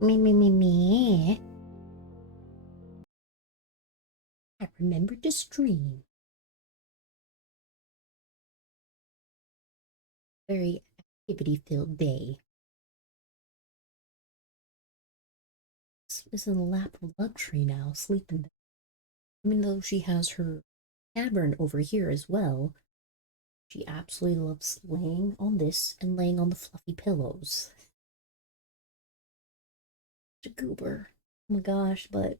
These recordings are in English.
Me. I remember the stream. Very activity-filled day. Is in the lap of luxury now, sleeping. Even though she has her cavern over here as well, she absolutely loves laying on this and laying on the fluffy pillows. Such a goober. Oh my gosh, but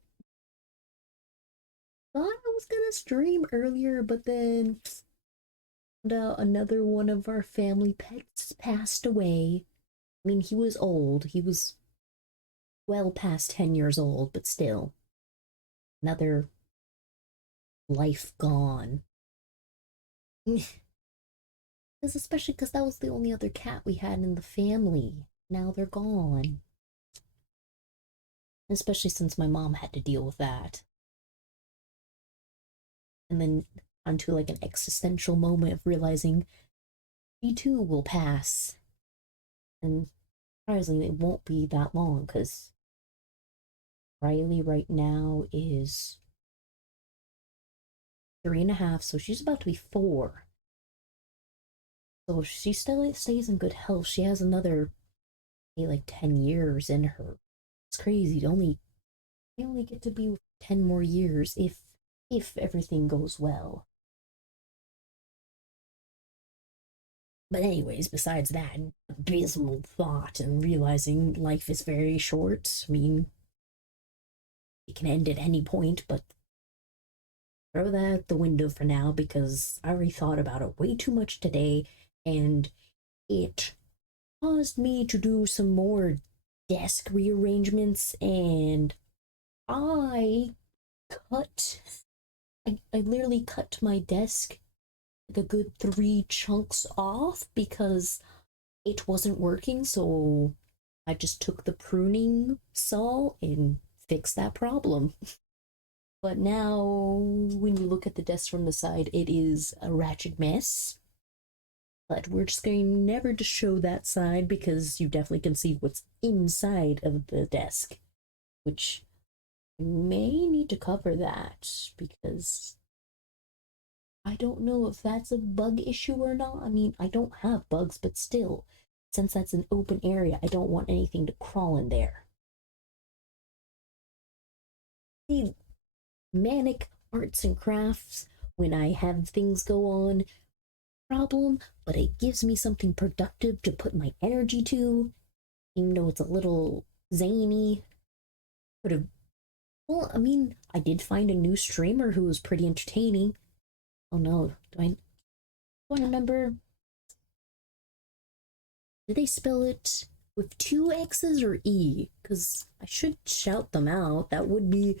thought I was gonna stream earlier, but then found out another one of our family pets passed away. I mean, he was old. He was well past 10 years old, but still. Another life gone. Because especially because that was the only other cat we had in the family. Now they're gone. Especially since my mom had to deal with that. And then onto like an existential moment of realizing she too will pass. And surprisingly, it won't be that long because Riley right now is 3.5, so she's about to be 4. So she still stays in good health. She has another like 10 years in her. It's crazy. You only get to be 10 more years if everything goes well. But anyways, besides that abysmal thought and realizing life is very short, I mean, it can end at any point, but throw that out the window for now because I already thought about it way too much today, and it caused me to do some more desk rearrangements, and I cut I literally cut my desk like a good 3 chunks off because it wasn't working, so I just took the pruning saw and fixed that problem. But now when you look at the desk from the side, it is a ratchet mess. But we're just going never to show that side because you definitely can see what's inside of the desk, which may need to cover that because I don't know if that's a bug issue or not. I mean, I don't have bugs, but still, since that's an open area, I don't want anything to crawl in there. The manic arts and crafts, when I have things go on, problem, but it gives me something productive to put my energy to, even though it's a little zany. Could have, well, I mean, I did find a new streamer who was pretty entertaining. Oh no, do I remember? Did they spell it with 2 X's or E? Because I should shout them out. That would be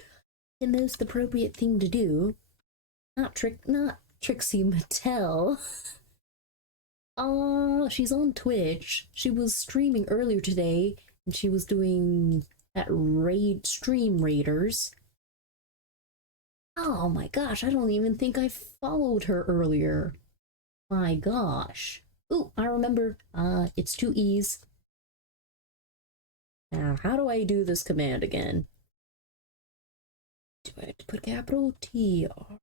the most appropriate thing to do. Not Trixie Mattel. She's on Twitch. She was streaming earlier today, and she was doing that stream raiders. Oh my gosh, I don't even think I followed her earlier. My gosh. Ooh, I remember. It's 2 E's. Now, how do I do this command again? Do I have to put capital T R?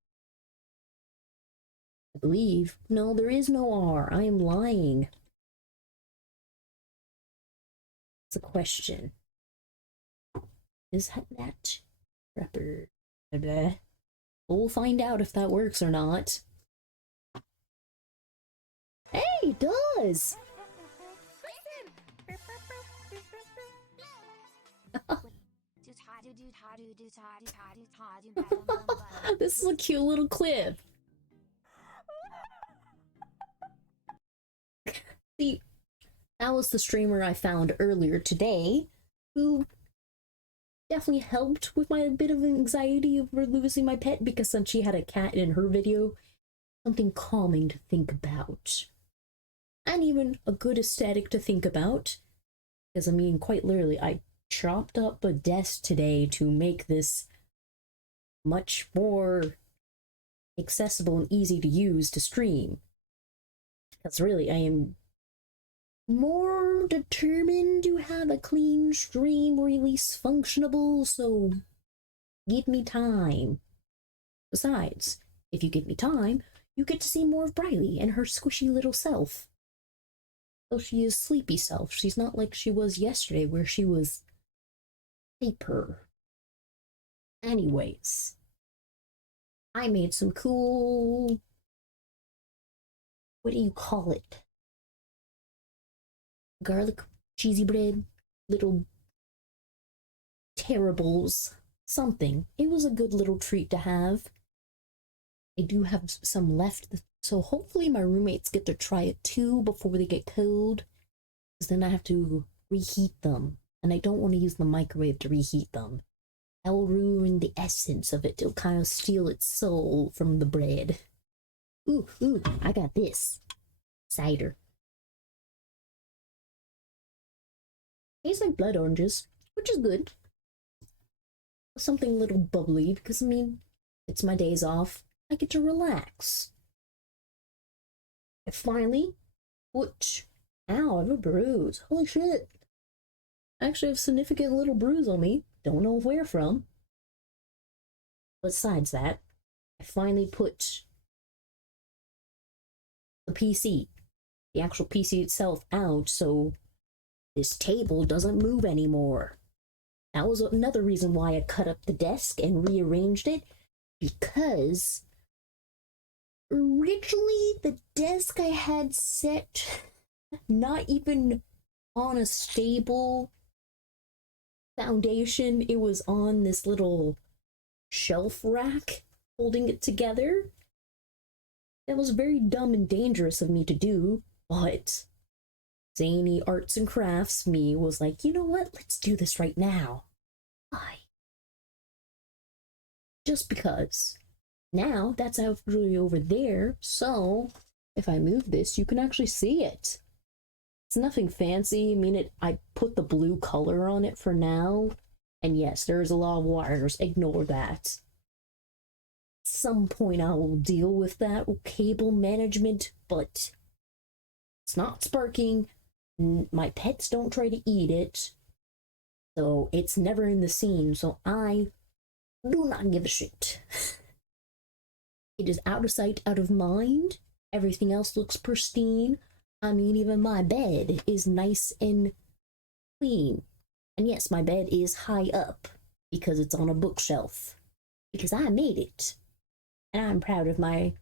I believe. No, there is no R. I am lying. It's a question. Is that prepper? We'll find out if that works or not. Hey, it does! This is a cute little clip. See, that was the streamer I found earlier today who definitely helped with my bit of anxiety over losing my pet because since she had a cat in her video, something calming to think about. And even a good aesthetic to think about. Because I mean, quite literally, I chopped up a desk today to make this much more accessible and easy to use to stream. Because really, I am more determined to have a clean stream release functionable, so give me time. Besides, if you give me time, you get to see more of Briley and her squishy little self. Though she is sleepy self, she's not like she was yesterday where she was hyper. Anyways, I made some cool, what do you call it? Garlic cheesy bread, little terribles, something. It was a good little treat to have. I do have some left, so hopefully my roommates get to try it too before they get cold, because then I have to reheat them, and I don't want to use the microwave to reheat them. That will ruin the essence of it. It'll kind of steal its soul from the bread. Ooh, I got this. Cider. Tastes like blood oranges, which is good. Something a little bubbly, because, I mean, it's my days off. I get to relax. I finally put... Ow, I have a bruise. Holy shit. I actually have a significant little bruise on me. Don't know where from. Besides that, I finally put the PC, the actual PC itself, out, so this table doesn't move anymore. That was another reason why I cut up the desk and rearranged it, because originally the desk I had set not even on a stable foundation. It was on this little shelf rack holding it together. That was very dumb and dangerous of me to do, but zany arts and crafts me was like, you know what, let's do this right now. Why? Just because. Now that's actually over there, so if I move this, you can actually see it. It's nothing fancy. I mean, I put the blue color on it for now, and yes, there's a lot of wires. Ignore that. At some point I will deal with that with cable management, but it's not sparking. My pets don't try to eat it, so it's never in the scene, so I do not give a shit. It is out of sight, out of mind. Everything else looks pristine. I mean, even my bed is nice and clean. And yes, my bed is high up because it's on a bookshelf. Because I made it. And I'm proud of my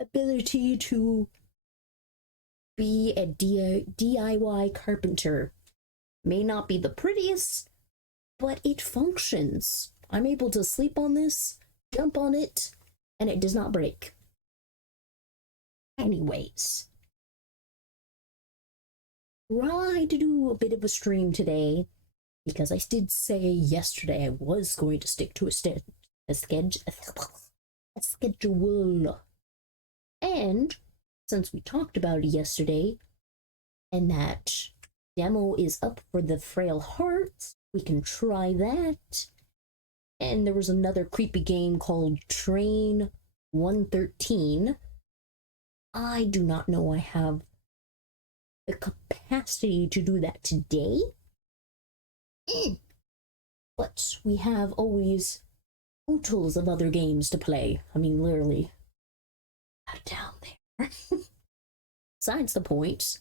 ability to be a DIY carpenter. May not be the prettiest, but it functions. I'm able to sleep on this, jump on it, and it does not break. Anyways, tried to do a bit of a stream today, because I did say yesterday I was going to stick to a schedule. And since we talked about it yesterday, and that demo is up for the Frail Hearts, we can try that. And there was another creepy game called Train 113. I do not know I have the capacity to do that today. But we have always oodles of other games to play. I mean, literally. Down there. Besides the point,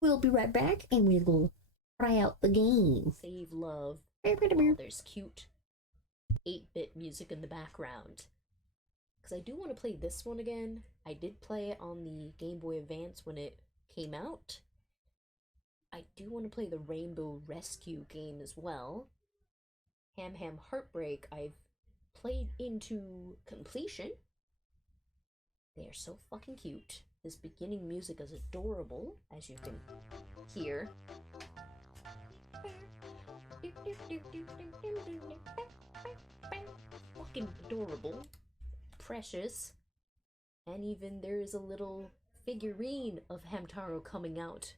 we'll be right back and we will try out the game. Save love. Oh, there's cute 8-bit music in the background. Because I do want to play this one again. I did play it on the Game Boy Advance when it came out. I do want to play the Rainbow Rescue game as well. Ham Ham Heartbreak I've played into completion. They are so fucking cute. This beginning music is adorable, as you can hear. Fucking adorable. Precious. And even there is a little figurine of Hamtaro coming out.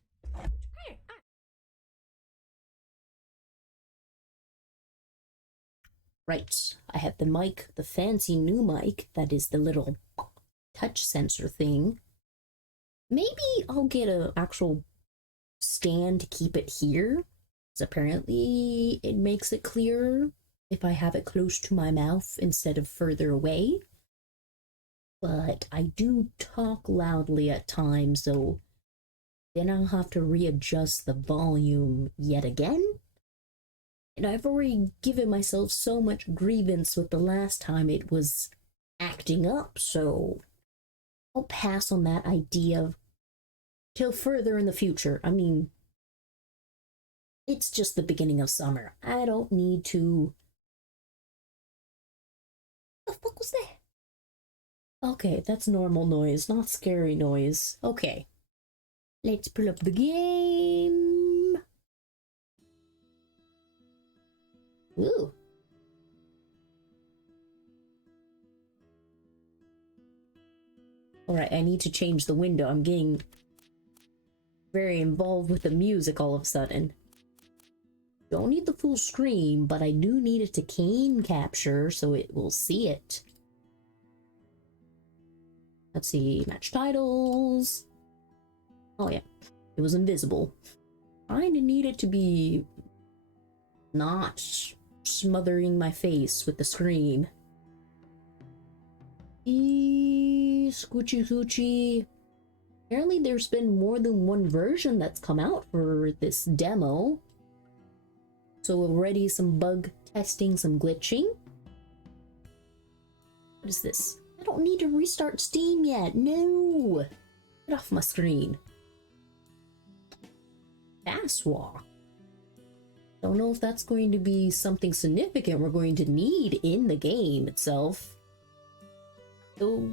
Right, I have the mic, the fancy new mic, that is the little touch sensor thing. Maybe I'll get an actual stand to keep it here. So apparently it makes it clearer if I have it close to my mouth instead of further away. But I do talk loudly at times, so then I'll have to readjust the volume yet again. And I've already given myself so much grievance with the last time it was acting up, so I'll pass on that idea till further in the future. I mean, it's just the beginning of summer. I don't need to. What the fuck was that? Okay, that's normal noise, not scary noise. Okay. Let's pull up the game. Ooh. Alright, I need to change the window. I'm getting very involved with the music all of a sudden. Don't need the full screen, but I do need it to cane capture so it will see it. Let's see, match titles. Oh yeah, it was invisible. Kinda need it to be not smothering my face with the screen. Scoochie scoochie. Apparently there's been more than one version that's come out for this demo. So already some bug testing, some glitching. What is this? I don't need to restart Steam yet. No! Get off my screen. Fast walk. Don't know if that's going to be something significant we're going to need in the game itself. So,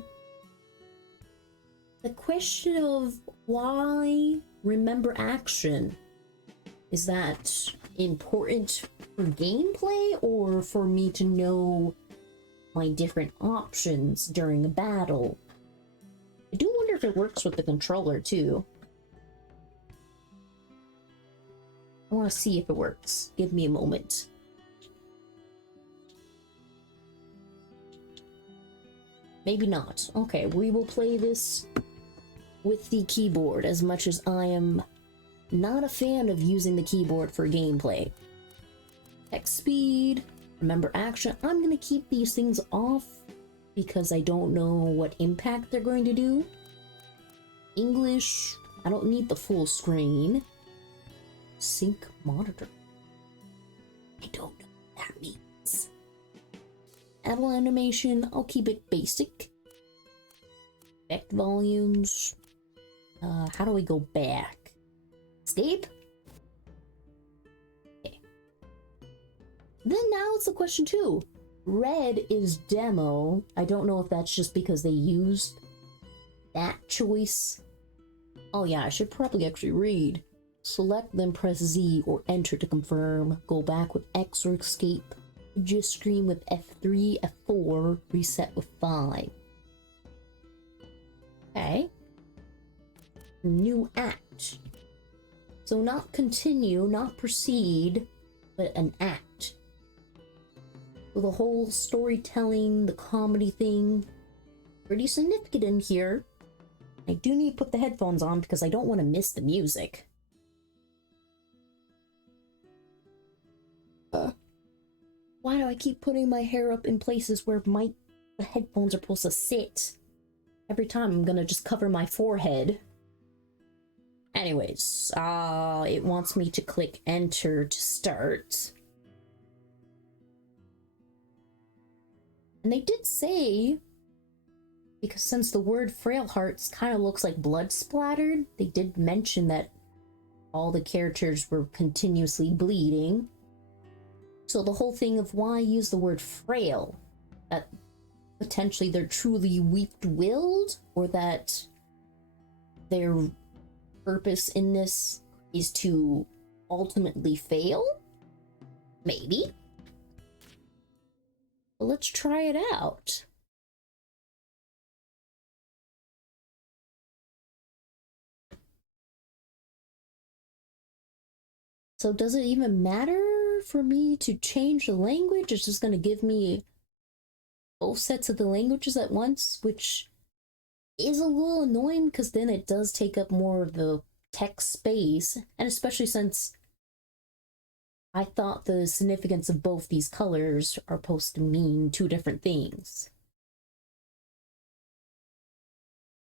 the question of why remember action, is that important for gameplay or for me to know my different options during a battle? I do wonder if it works with the controller too. I want to see if it works. Give me a moment. Maybe not. Okay, we will play this with the keyboard, as much as I am not a fan of using the keyboard for gameplay. Text speed, remember action. I'm going to keep these things off because I don't know what impact they're going to do. English, I don't need the full screen. Sync monitor. I don't know what that means. Adult animation, I'll keep it basic. Effect volumes. How do we go back? Escape? Okay. Then now it's the question too. Red is demo. I don't know if that's just because they used that choice. Oh yeah, I should probably actually read. Select, then press Z or enter to confirm. Go back with X or escape. Just screen with F3, F4, reset with 5. Okay. New act. So not continue, not proceed, but an act. So the whole storytelling, the comedy thing, pretty significant in here. I do need to put the headphones on because I don't want to miss the music. Why do I keep putting my hair up in places where the headphones are supposed to sit? Every time I'm gonna just cover my forehead. Anyways, it wants me to click enter to start. And they did say, because since the word frail hearts kind of looks like blood splattered, they did mention that all the characters were continuously bleeding. So the whole thing of why use the word frail, that potentially they're truly weak-willed, or that their purpose in this is to ultimately fail? Maybe. But let's try it out. So does it even matter for me to change the language? It's just going to give me both sets of the languages at once, which is a little annoying because then it does take up more of the tech space, and especially since I thought the significance of both these colors are supposed to mean two different things.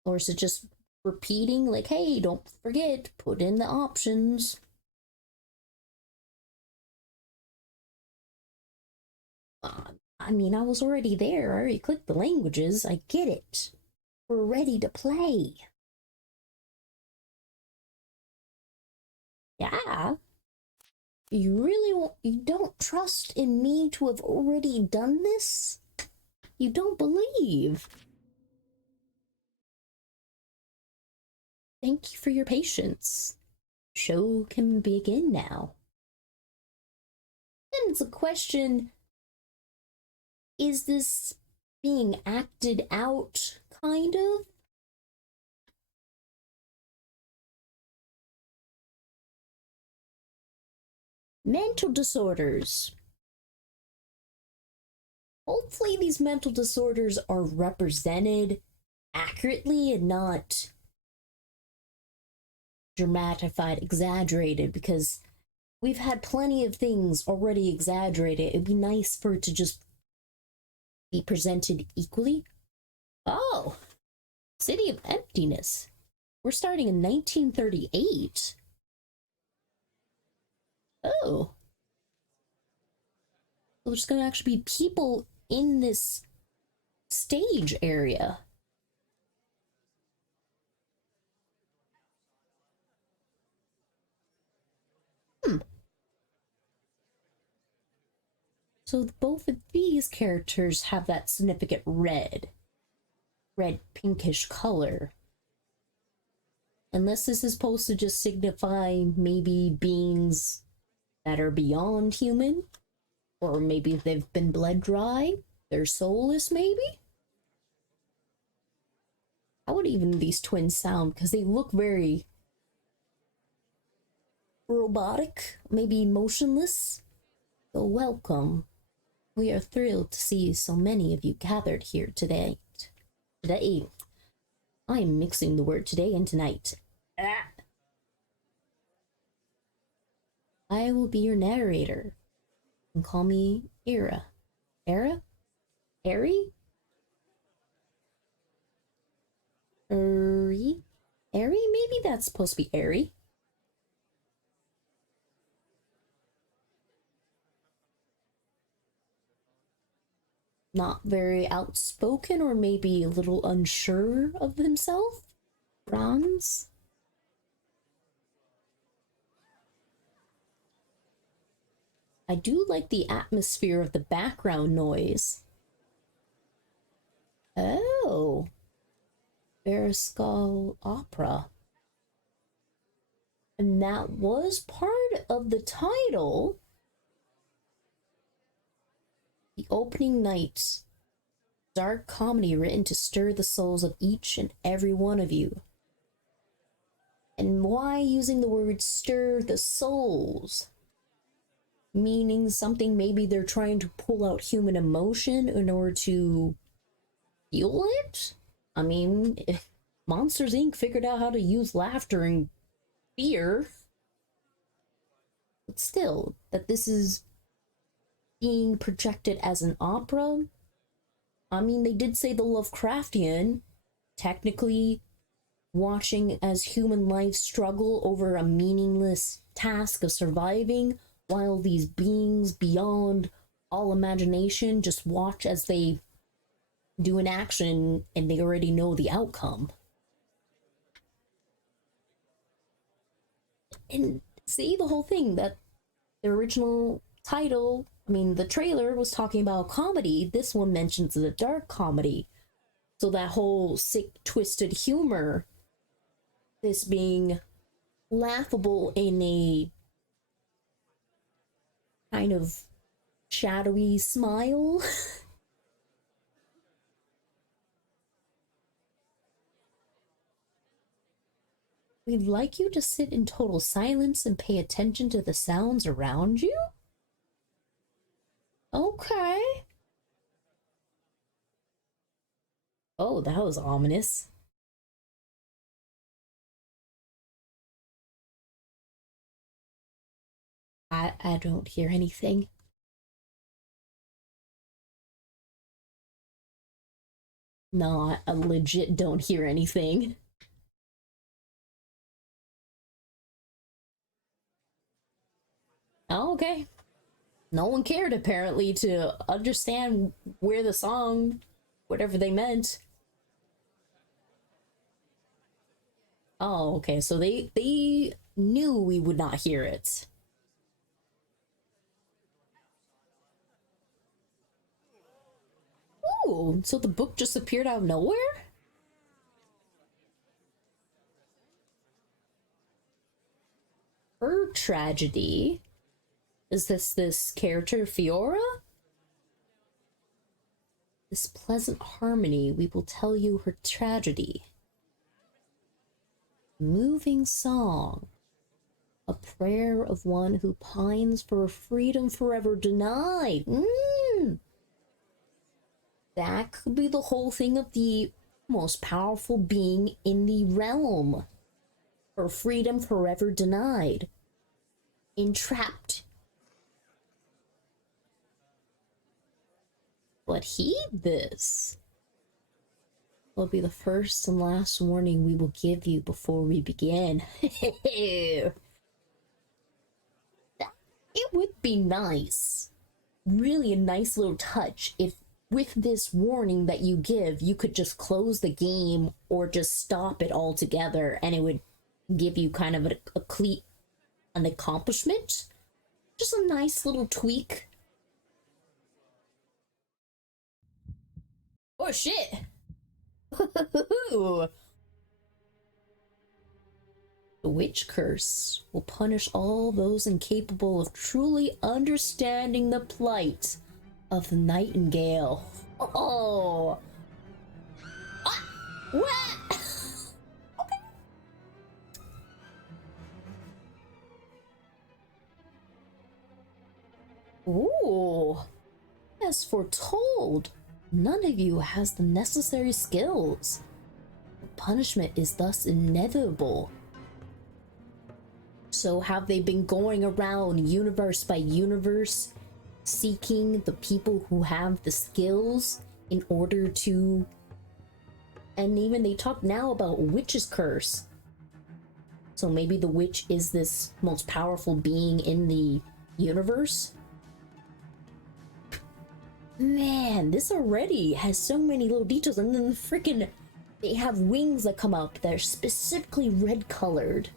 Or is it just repeating, like, hey, don't forget, put in the options? I mean, I was already there. I already clicked the languages. I get it. We're ready to play. Yeah. You don't trust in me to have already done this? You don't believe. Thank you for your patience. Show can begin now. And it's a question, is this being acted out, kind of? Mental disorders. Hopefully these mental disorders are represented accurately and not dramatified, exaggerated, because we've had plenty of things already exaggerated. It'd be nice for it to just be presented equally. Oh, City of Emptiness. We're starting in 1938. Oh. So there's going to actually be people in this stage area. So both of these characters have that significant red pinkish color. Unless this is supposed to just signify maybe beings that are beyond human, or maybe they've been bled dry, they're soulless maybe? How would even these twins sound? Because they look very robotic, maybe motionless. So welcome. We are thrilled to see so many of you gathered here today. I am mixing the word today and tonight. I will be your narrator. And call me Era. Era? Eri? Eri? Eri? Maybe that's supposed to be Eri. Not very outspoken, or maybe a little unsure of himself? Franz? I do like the atmosphere of the background noise. Oh. Bereskull Opera. And that was part of the title. The opening night. Dark comedy written to stir the souls of each and every one of you. And why using the word stir the souls? Meaning something maybe they're trying to pull out human emotion in order to heal it? I mean, if Monsters Inc. figured out how to use laughter and fear, but still, that this is being projected as an opera. I mean, they did say the Lovecraftian, technically watching as human life struggle over a meaningless task of surviving, while these beings beyond all imagination just watch as they do an action and they already know the outcome. And see, the whole thing, that the original title, I mean, the trailer was talking about comedy. This one mentions the dark comedy. So that whole sick, twisted humor, this being laughable in a kind of shadowy smile. We'd like you to sit in total silence and pay attention to the sounds around you? Okay. Oh, that was ominous. I don't hear anything. No, I legit don't hear anything. Oh, okay. No one cared apparently to understand where the song, whatever they meant. Oh, okay. So they knew we would not hear it. Ooh, so the book just appeared out of nowhere? Her tragedy? Is this character Fiora? This pleasant harmony, we will tell you her tragedy. Moving song. A prayer of one who pines for a freedom forever denied. That could be the whole thing of the most powerful being in the realm. For freedom forever denied. Entrapped. But heed this. Will be the first and last warning we will give you before we begin. It would be nice, really a nice little touch, if with this warning that you give, you could just close the game or just stop it altogether, and it would give you kind of an accomplishment. Just a nice little tweak. Oh shit! The witch curse will punish all those incapable of truly understanding the plight of the nightingale. Oh! Ah! What? Okay. Ooh! As foretold, none of you has the necessary skills. The punishment is thus inevitable. So have they been going around universe by universe seeking the people who have the skills in order to... And even they talk now about witch's curse. So maybe the witch is this most powerful being in the universe? Man, this already has so many little details, and then the freaking... They have wings that come up that are specifically red colored.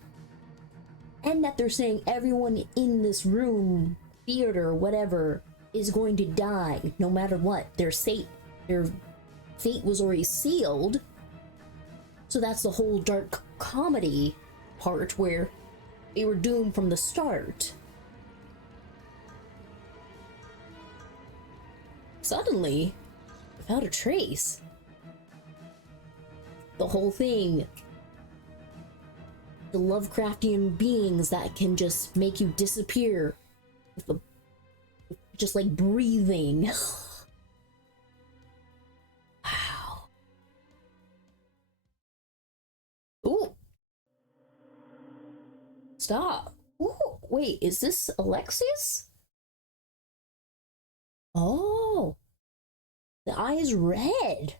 And that they're saying everyone in this room, theater, whatever, is going to die no matter what. Their fate was already sealed. So that's the whole dark comedy part where they were doomed from the start. Suddenly, without a trace, the whole thing, the Lovecraftian beings that can just make you disappear with just like breathing. Wow. Ooh. Stop. Ooh, wait, is this Alexius? Oh, the eye is red.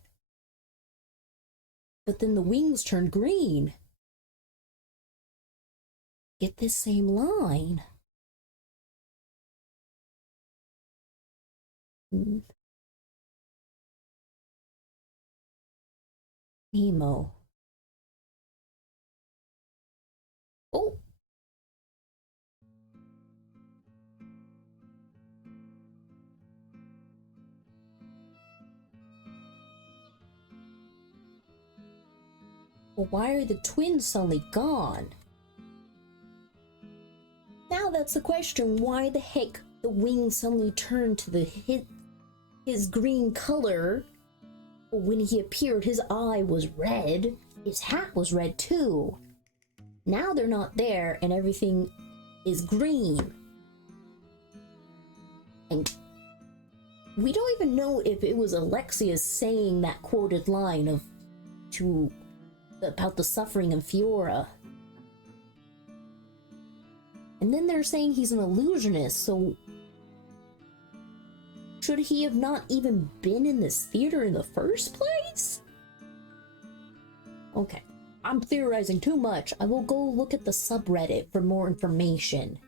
But then the wings turn green. Get this same line. Nemo. Oh. Well, why are the twins suddenly gone? Now that's the question. Why the heck the wings suddenly turned to his green color? When he appeared, his eye was red. His hat was red too. Now they're not there, and everything is green. And we don't even know if it was Alexius saying that quoted line about the suffering of Fiora. And then they're saying he's an illusionist, so should he have not even been in this theater in the first place? Okay, I'm theorizing too much. I will go look at the subreddit for more information.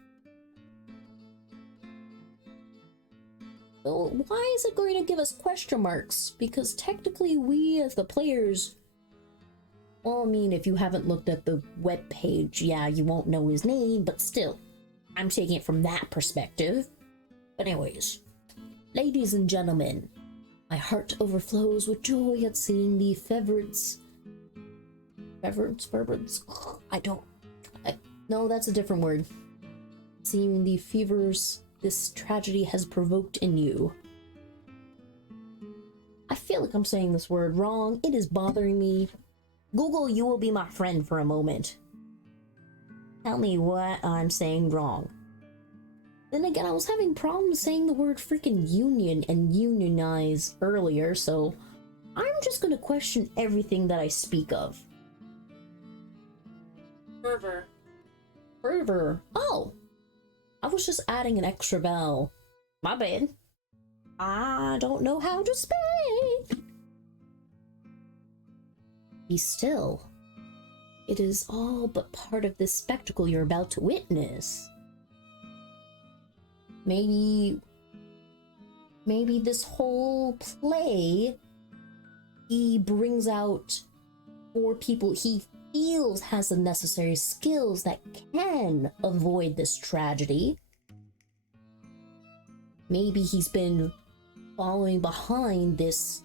So why is it going to give us question marks? Because technically we as the players, well, I mean, if you haven't looked at the webpage, yeah, you won't know his name, but still, I'm taking it from that perspective. But anyways, ladies and gentlemen, my heart overflows with joy at seeing the no, that's a different word. Seeing the fevers this tragedy has provoked in you. I feel like I'm saying this word wrong. It is bothering me. Google, you will be my friend for a moment. Tell me what I'm saying wrong. Then again, I was having problems saying the word freaking union and unionize earlier, so I'm just gonna question everything that I speak of. Fervor. Oh! I was just adding an extra vowel. My bad. I don't know how to speak. Be still. It is all but part of this spectacle you're about to witness. Maybe this whole play, he brings out for people he feels has the necessary skills that can avoid this tragedy. Maybe he's been following behind this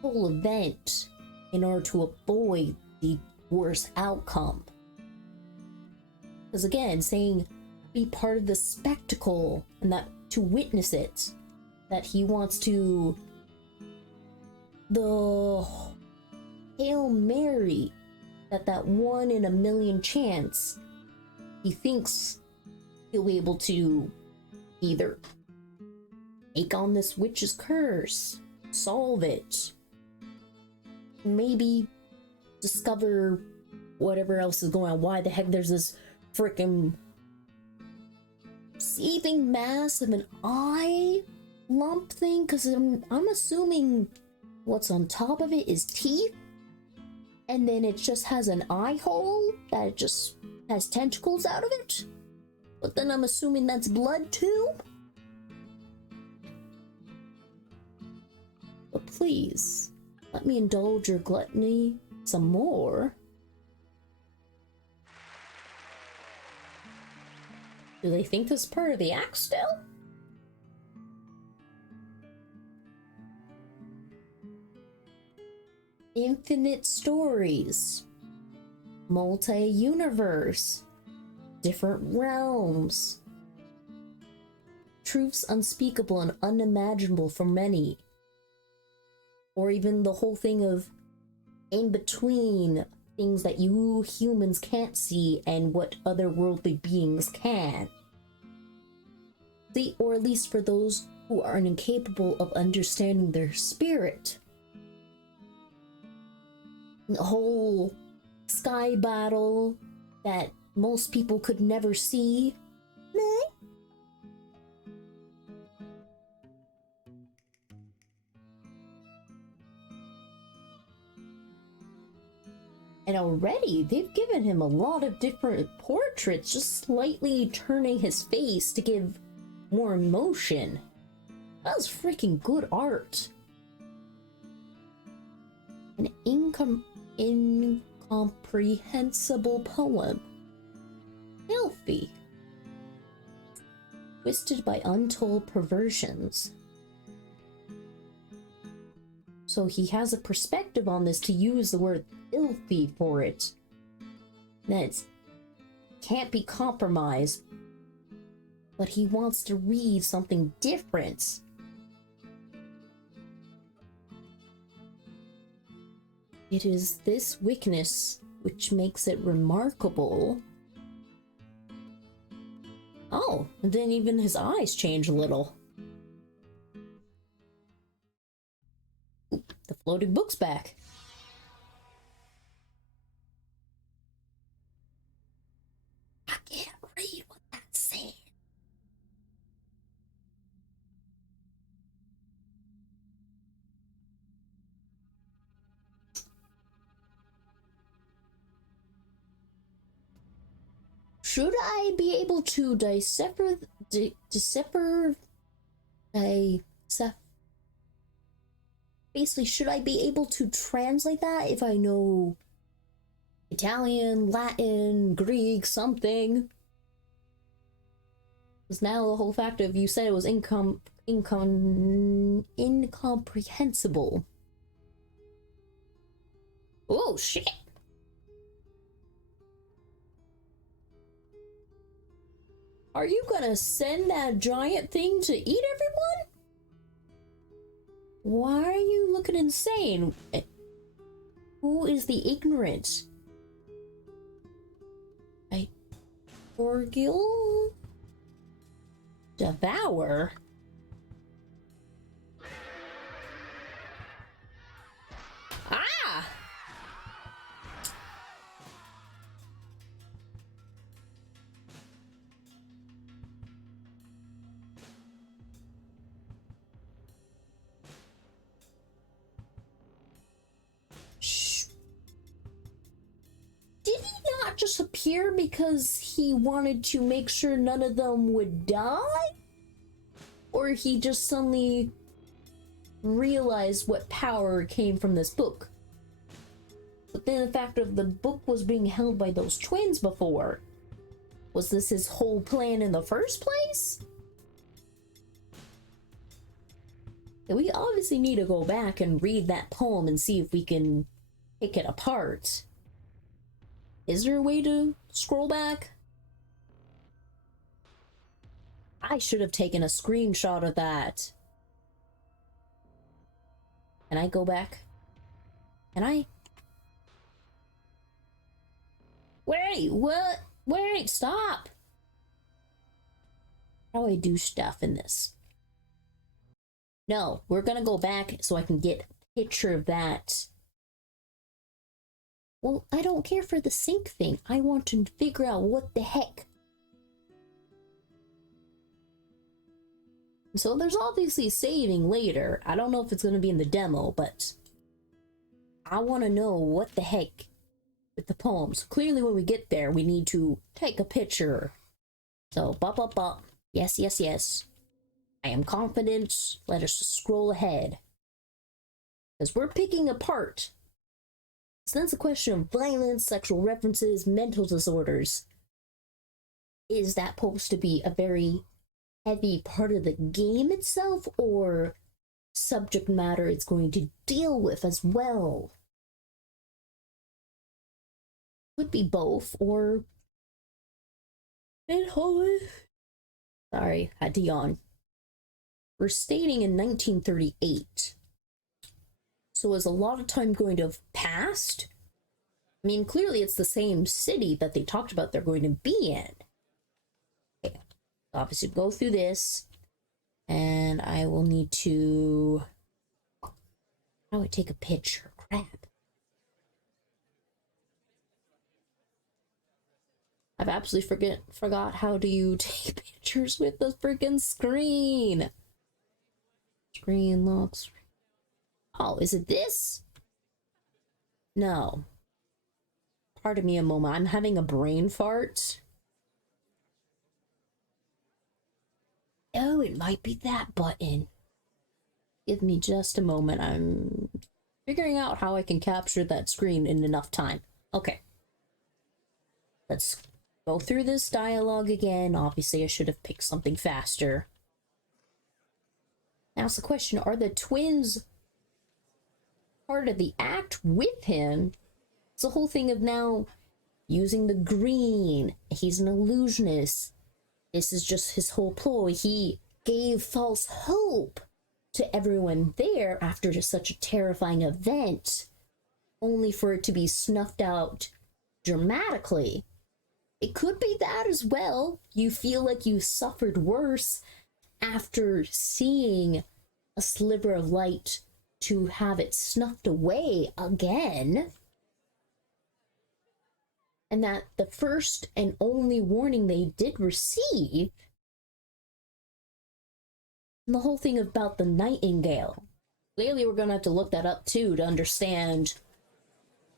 whole event in order to avoid the worst outcome. Because again, saying be part of the spectacle and that to witness it, that he wants to the Hail Mary, that 1 in a million chance, he thinks he'll be able to either take on this witch's curse, solve it, maybe discover whatever else is going on. Why the heck there's this freaking seething mass of an eye lump thing? Because I'm assuming what's on top of it is teeth, and then it just has an eye hole that it just has tentacles out of it. But then I'm assuming that's blood too. But please, let me indulge your gluttony some more. Do they think this is part of the act still? Infinite stories, multi-universe, different realms, truths unspeakable and unimaginable for many, or even the whole thing of in between things that you humans can't see and what otherworldly beings can. Or at least for those who are incapable of understanding their spirit. The whole sky battle that most people could never see. Meh. And already they've given him a lot of different portraits, just slightly turning his face to give more emotion. That was freaking good art. An incomprehensible poem. Filthy. Twisted by untold perversions. So he has a perspective on this to use the word filthy for it. That can't be compromised. But he wants to read something different. It is this weakness which makes it remarkable. Oh, and then even his eyes change a little. Ooh, the floating book's back. I can't read what that should I be able to decipher basically, should I be able to translate that if I know Italian, Latin, Greek, something? Because now the whole fact of you said it was incomprehensible. Oh, shit! Are you gonna send that giant thing to eat everyone? Why are you looking insane? Who is the ignorant? Orgil? Devour? Ah! Shh. Did he not just appear because he wanted to make sure none of them would die? Or he just suddenly realized what power came from this book? But then the fact of the book was being held by those twins before. Was this his whole plan in the first place? Yeah, we obviously need to go back and read that poem and see if we can pick it apart. Is there a way to scroll back? I should have taken a screenshot of that. Can I go back? Can I? Wait, what? Wait, stop! How do I do stuff in this? No, we're gonna go back so I can get a picture of that. Well, I don't care for the sync thing. I want to figure out what the heck. So there's obviously saving later. I don't know if it's going to be in the demo, but I want to know what the heck with the poems. Clearly when we get there, we need to take a picture. So, bop. Yes, yes, yes. I am confident. Let us just scroll ahead. Because we're picking apart. So that's a question of violence, sexual references, mental disorders. Is that supposed to be a very heavy part of the game itself, or subject matter it's going to deal with as well? Could be both, or... Sorry, had to yawn. We're stating in 1938. So is a lot of time going to have passed? I mean, clearly it's the same city that they talked about they're going to be in. Okay, obviously go through this, and I will need to... How do I take a picture? Crap. I've absolutely forgot how do you take pictures with the freaking screen. Screen locks. Oh, is it this? No. Pardon me a moment. I'm having a brain fart. Oh, it might be that button. Give me just a moment. I'm figuring out how I can capture that screen in enough time. Okay. Let's go through this dialogue again. Obviously, I should have picked something faster. Now it's the question, are the twins part of the act with him? It's the whole thing of now using the green. He's an illusionist. This is just his whole ploy. He gave false hope to everyone there after just such a terrifying event, only for it to be snuffed out dramatically. It could be that as well. You feel like you suffered worse after seeing a sliver of light to have it snuffed away again. And that the first and only warning they did receive, and the whole thing about the nightingale. Clearly we're gonna have to look that up too to understand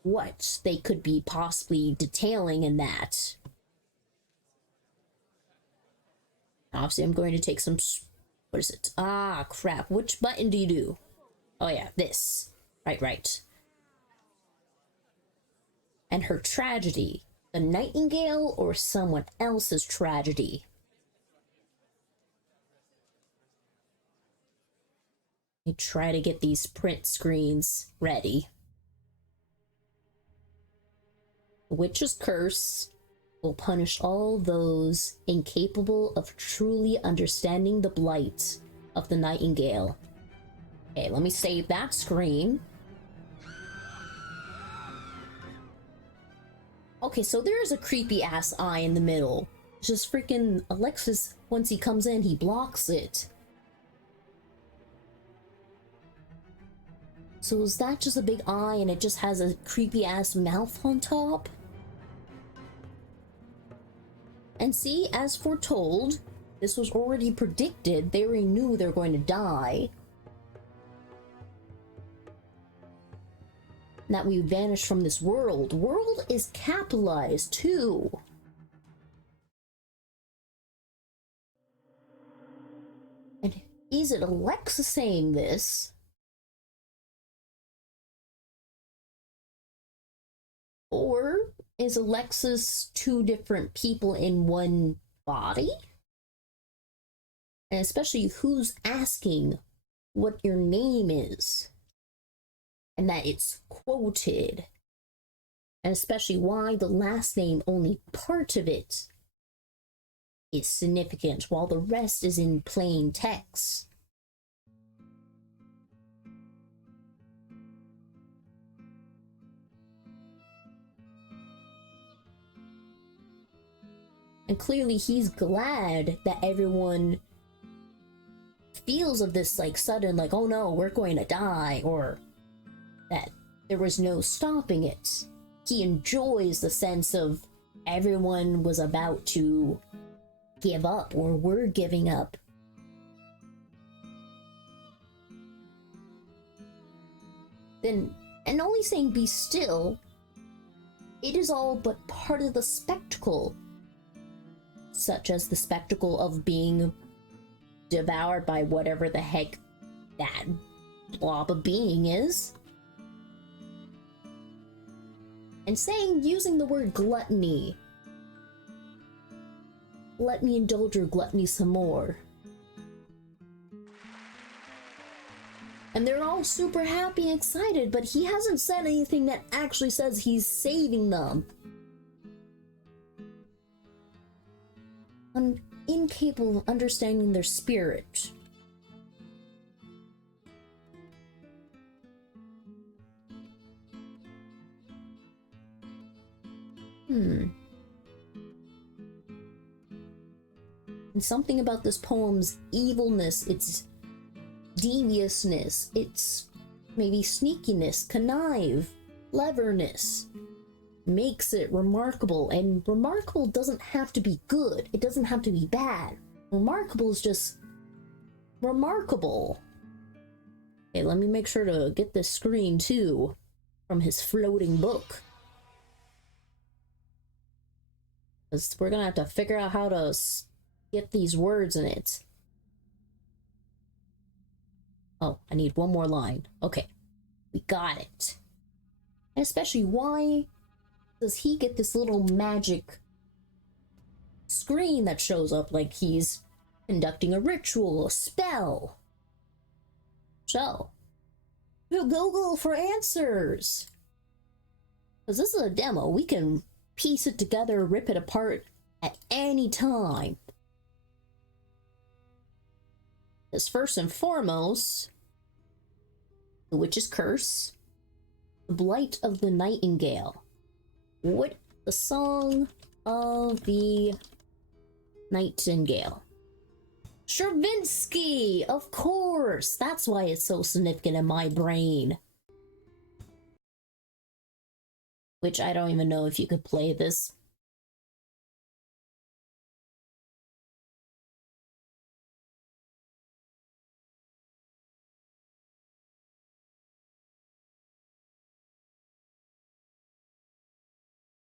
what they could be possibly detailing in that. Obviously, I'm going to take some. What is it? Ah, crap. Which button do you do? Oh, yeah, this. Right. And her tragedy. The nightingale or someone else's tragedy? I try to get these print screens ready. The witch's curse will punish all those incapable of truly understanding the blight of the nightingale. Okay, let me save that screen. Okay, so there's a creepy ass eye in the middle. It's just freaking Alexis, once he comes in, he blocks it. So is that just a big eye and it just has a creepy ass mouth on top? And see, as foretold, this was already predicted. They already knew they were going to die. And that we vanish from this world. World is capitalized too. And is it Alexa saying this? Or is Alexis two different people in one body? And especially who's asking what your name is. And that it's quoted. And especially why the last name, only part of it is significant, while the rest is in plain text. And clearly he's glad that everyone feels of this like sudden, like, oh no, we're going to die, or that there was no stopping it. He enjoys the sense of everyone was about to give up, or were giving up. Then, and only saying be still, it is all but part of the spectacle. Such as the spectacle of being devoured by whatever the heck that blob of being is. And using the word gluttony. Let me indulge your gluttony some more. And they're all super happy and excited, but he hasn't said anything that actually says he's saving them. I'm incapable of understanding their spirit. And something about this poem's evilness, its deviousness, its maybe sneakiness, connive, cleverness, makes it remarkable. And remarkable doesn't have to be good. It doesn't have to be bad. Remarkable is just remarkable. Okay, let me make sure to get this screen too from his floating book. Because we're gonna have to figure out how to get these words in it. Oh, I need one more line. Okay, we got it. And especially, why does he get this little magic screen that shows up like he's conducting a ritual, a spell? So, we'll Google for answers. Because this is a demo. We can piece it together, rip it apart at any time. Because first and foremost, the witch's curse, the blight of the nightingale. What the song of the nightingale? Stravinsky, of course. That's why it's so significant in my brain. Which I don't even know if you could play this.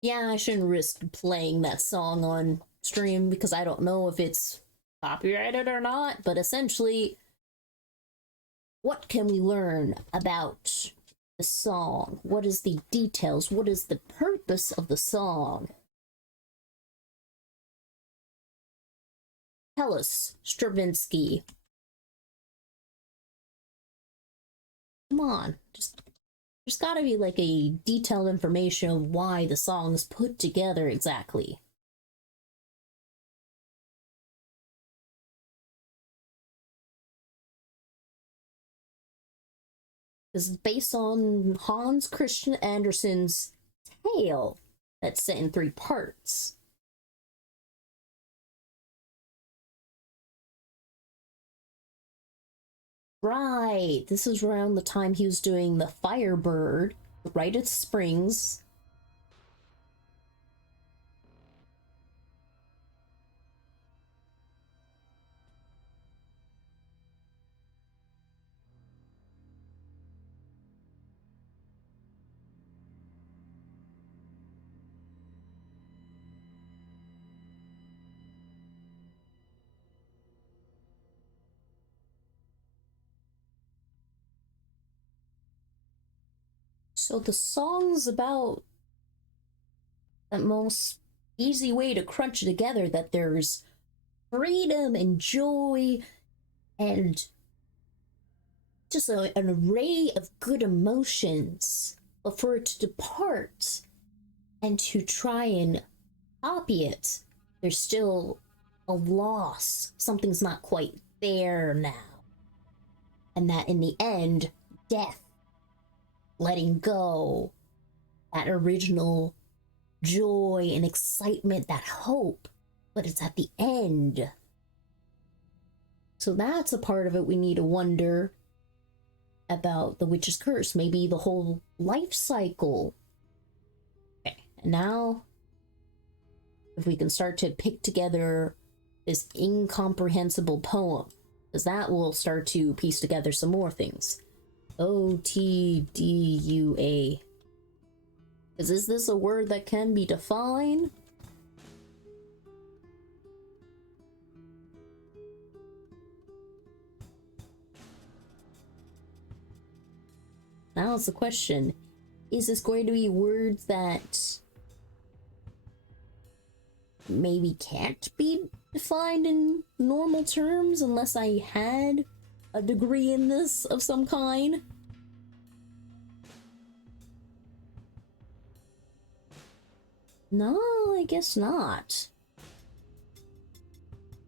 Yeah, I shouldn't risk playing that song on stream because I don't know if it's copyrighted or not, but essentially, what can we learn about the song? What is the details? What is the purpose of the song? Tell us, Stravinsky. Come on, there's gotta be like a detailed information of why the song's put together exactly. This is based on Hans Christian Andersen's tale that's set in 3 parts. Right, this is around the time he was doing the Firebird, right at Springs. So the song's about the most easy way to crunch it together, that there's freedom and joy and just an array of good emotions, but for it to depart and to try and copy it, there's still a loss. Something's not quite there now. And that in the end, death, letting go, that original joy and excitement, that hope, but it's at the end. So that's a part of it we need to wonder about the Witch's Curse, maybe the whole life cycle. Okay, and now if we can start to pick together this incomprehensible poem, because that will start to piece together some more things. OTDUA. Is this a word that can be defined? Now it's the question, is this going to be words that maybe can't be defined in normal terms unless I had a degree in this of some kind? No, I guess not.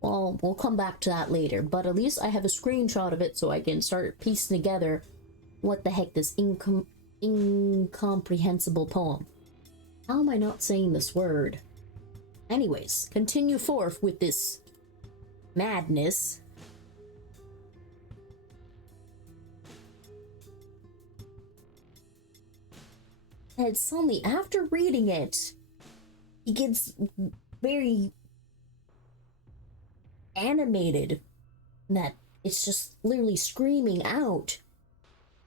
Well, we'll come back to that later, but at least I have a screenshot of it so I can start piecing together what the heck this incomprehensible poem. How am I not saying this word? Anyways, continue forth with this madness. And suddenly, after reading it, he gets very animated, that it's just literally screaming out,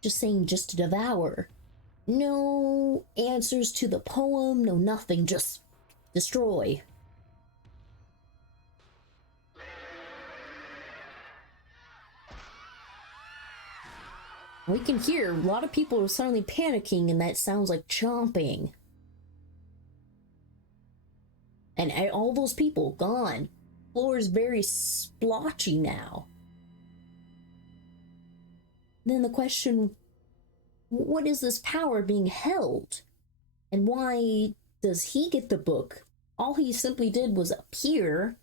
just saying, just to devour. No answers to the poem, no nothing, just destroy. We can hear a lot of people are suddenly panicking, and that sounds like chomping. And all those people gone. Floor is very splotchy now. Then the question, what is this power being held? And why does he get the book? All he simply did was appear.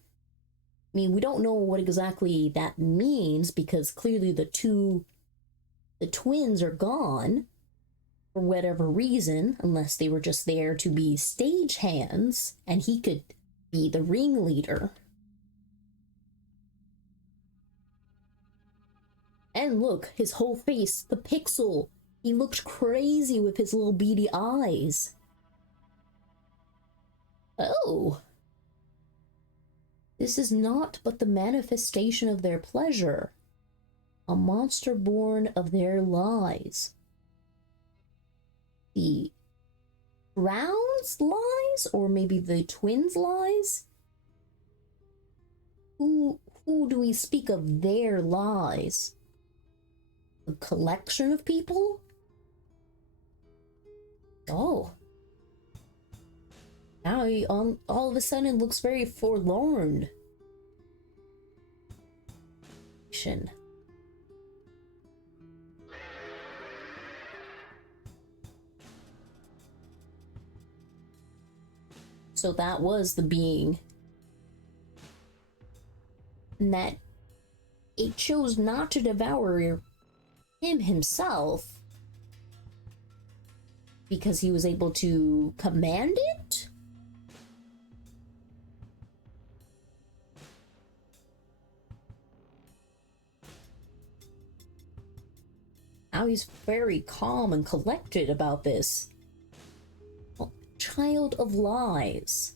I mean, we don't know what exactly that means, because clearly the twins are gone for whatever reason, unless they were just there to be stagehands and he could be the ringleader. And look, his whole face, the pixel, he looked crazy with his little beady eyes. Oh. This is naught but the manifestation of their pleasure, a monster born of their lies. The Brown's lies, or maybe the twins' lies? Who Who do we speak of their lies? A collection of people? Oh. Now he all of a sudden looks very forlorn. So that was the being. And that it chose not to devour him himself because he was able to command it? Now he's very calm and collected about this. Oh, child of lies.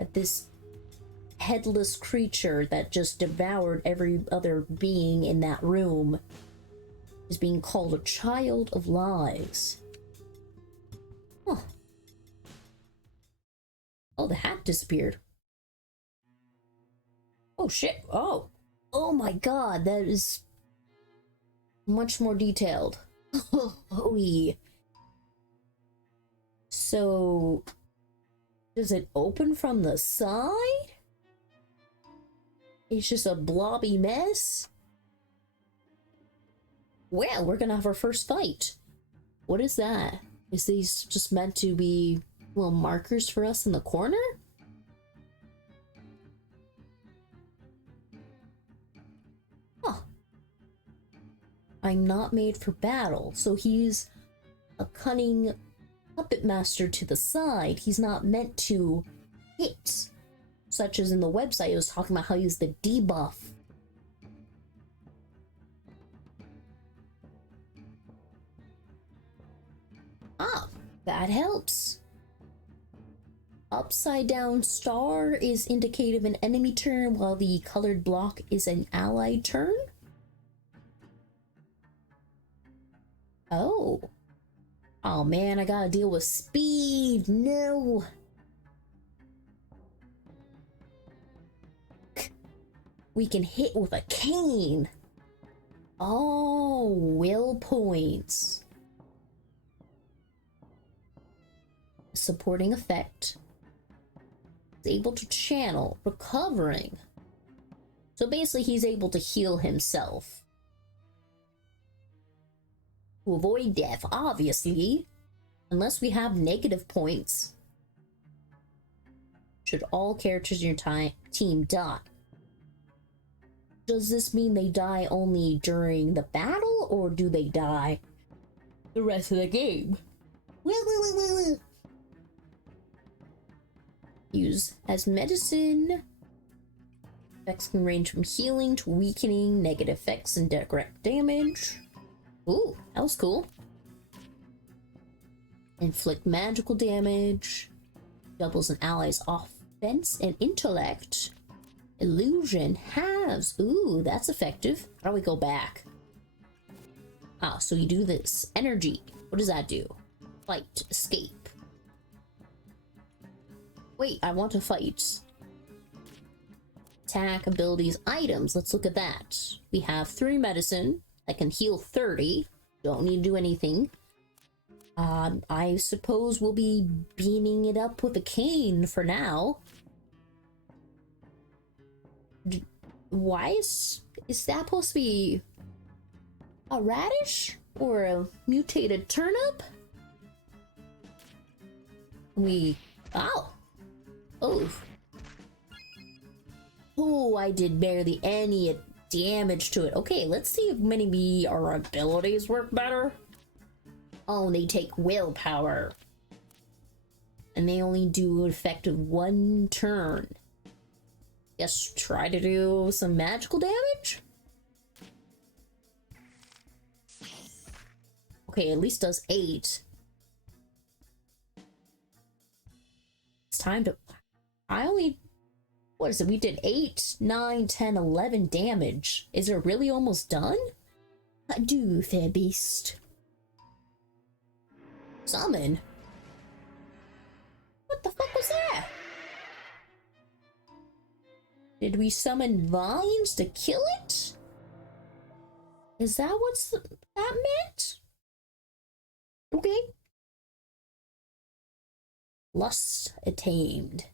That this headless creature that just devoured every other being in that room is being called a child of lies. Huh. Oh, the hat disappeared. Oh shit. Oh my god, that is much more detailed. So, does it open from the side? It's just a blobby mess? Well, we're gonna have our first fight. What is that? Is these just meant to be little markers for us in the corner? Huh. I'm not made for battle, so he's a cunning puppet master to the side. He's not meant to hit, such as in the website it was talking about how he's the debuff. Ah, that helps. Upside down star is indicative of an enemy turn, while the colored block is an allied turn. Oh. Oh man, I gotta deal with speed. No. We can hit with a cane. Oh, will points. Supporting effect. Is able to channel, recovering. So basically he's able to heal himself. To avoid death, obviously. Unless we have negative points. Should all characters in your team die? Does this mean they die only during the battle, or do they die the rest of the game? Use as medicine. Effects can range from healing to weakening, negative effects, and direct damage. Ooh, that was cool. Inflict magical damage. Doubles an ally's offense and intellect. Illusion halves. Ooh, that's effective. How do we go back? Ah, so you do this. Energy. What does that do? Fight. Escape. Wait, I want to fight. Attack, abilities, items. Let's look at that. We have 3 medicine. I can heal 30. Don't need to do anything. I suppose we'll be beaming it up with a cane for now. Why is that supposed to be a radish or a mutated turnip? Oh, I did barely any damage to it. Okay, let's see if maybe our abilities work better. Oh, they take willpower, and they only do an effective 1 turn. Guess try to do some magical damage? Okay, at least does 8. It's time to... What is it? We did 8, 9, 10, 11 damage. Is it really almost done? Adieu, fair beast. Summon? What the fuck was that? Did we summon vines to kill it? Is that that meant? Okay. Lust attained.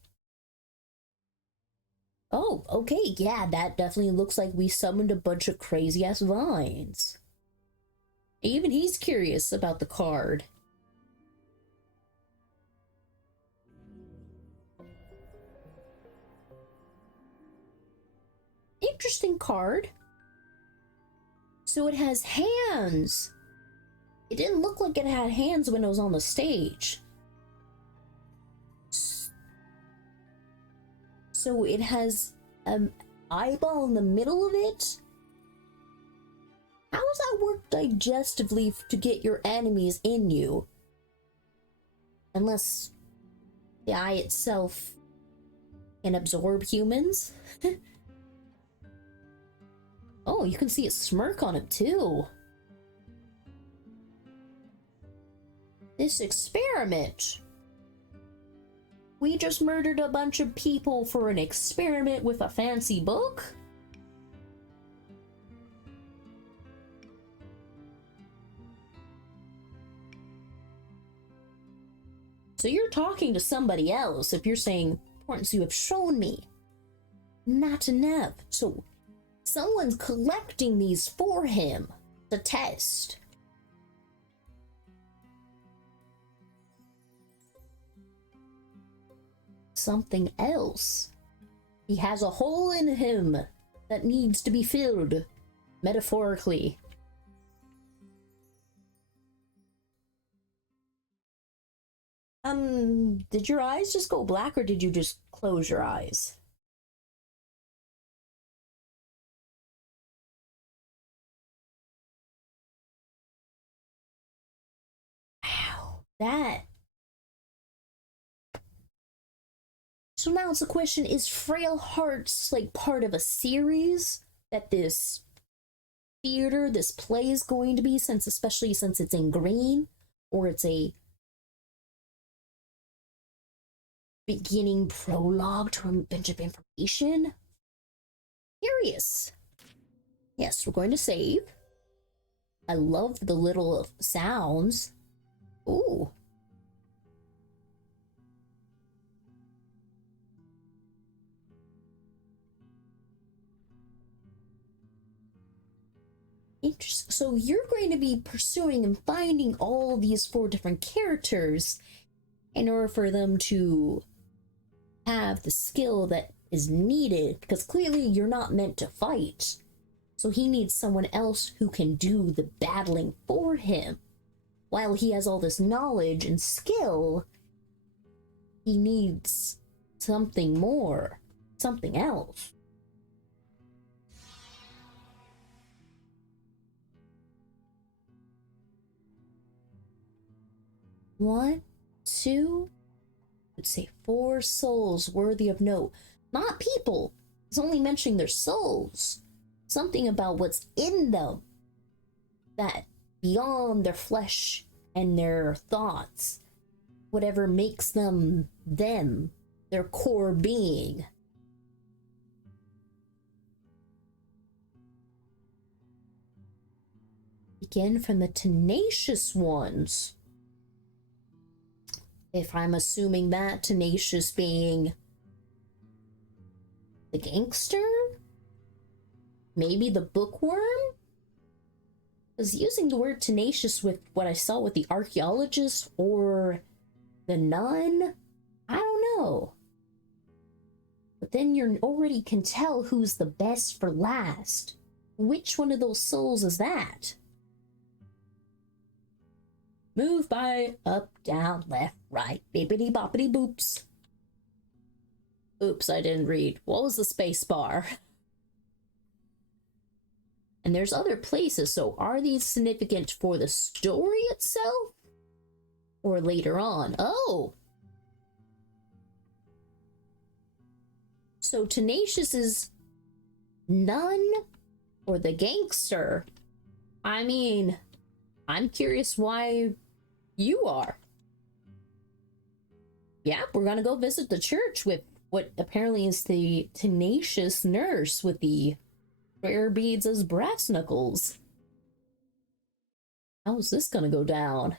Oh, okay, yeah, that definitely looks like we summoned a bunch of crazy-ass vines. Even he's curious about the card. Interesting card. So it has hands. It didn't look like it had hands when it was on the stage. So it has an eyeball in the middle of it? How does that work digestively to get your enemies in you? Unless the eye itself can absorb humans? Oh, you can see a smirk on him too. This experiment. We just murdered a bunch of people for an experiment with a fancy book? So you're talking to somebody else if you're saying, importance you have shown me. Not enough. So someone's collecting these for him to test. Something else. He has a hole in him that needs to be filled, metaphorically. Did your eyes just go black or did you just close your eyes? Wow, that. So now it's a question, is Frail Hearts like part of a series that this theater, this play is going to be, especially since it's in green, or it's a beginning prologue to a bunch of information? Curious. Yes, we're going to save. I love the little sounds. Ooh. Interesting. So you're going to be pursuing and finding all these 4 different characters in order for them to have the skill that is needed, because clearly you're not meant to fight. So he needs someone else who can do the battling for him. While he has all this knowledge and skill, he needs something more, something else. One, two, would say 4 souls worthy of note. Not people. He's only mentioning their souls. Something about what's in them that beyond their flesh and their thoughts, whatever makes them, their core being. Begin from the tenacious ones. If I'm assuming that tenacious being the gangster? Maybe the bookworm? Because using the word tenacious with what I saw with the archaeologist or the nun, I don't know. But then you already can tell who's the best for last. Which one of those souls is that? Move by, up, down, left, right, bippity boppity boops. Oops, I didn't read. What was the space bar? And there's other places, so are these significant for the story itself? Or later on? Oh! So tenacious is nun or the gangster? I mean, I'm curious why you are. Yeah, we're gonna go visit the church with what apparently is the tenacious nurse with the rare beads as brass knuckles. How is this gonna go down?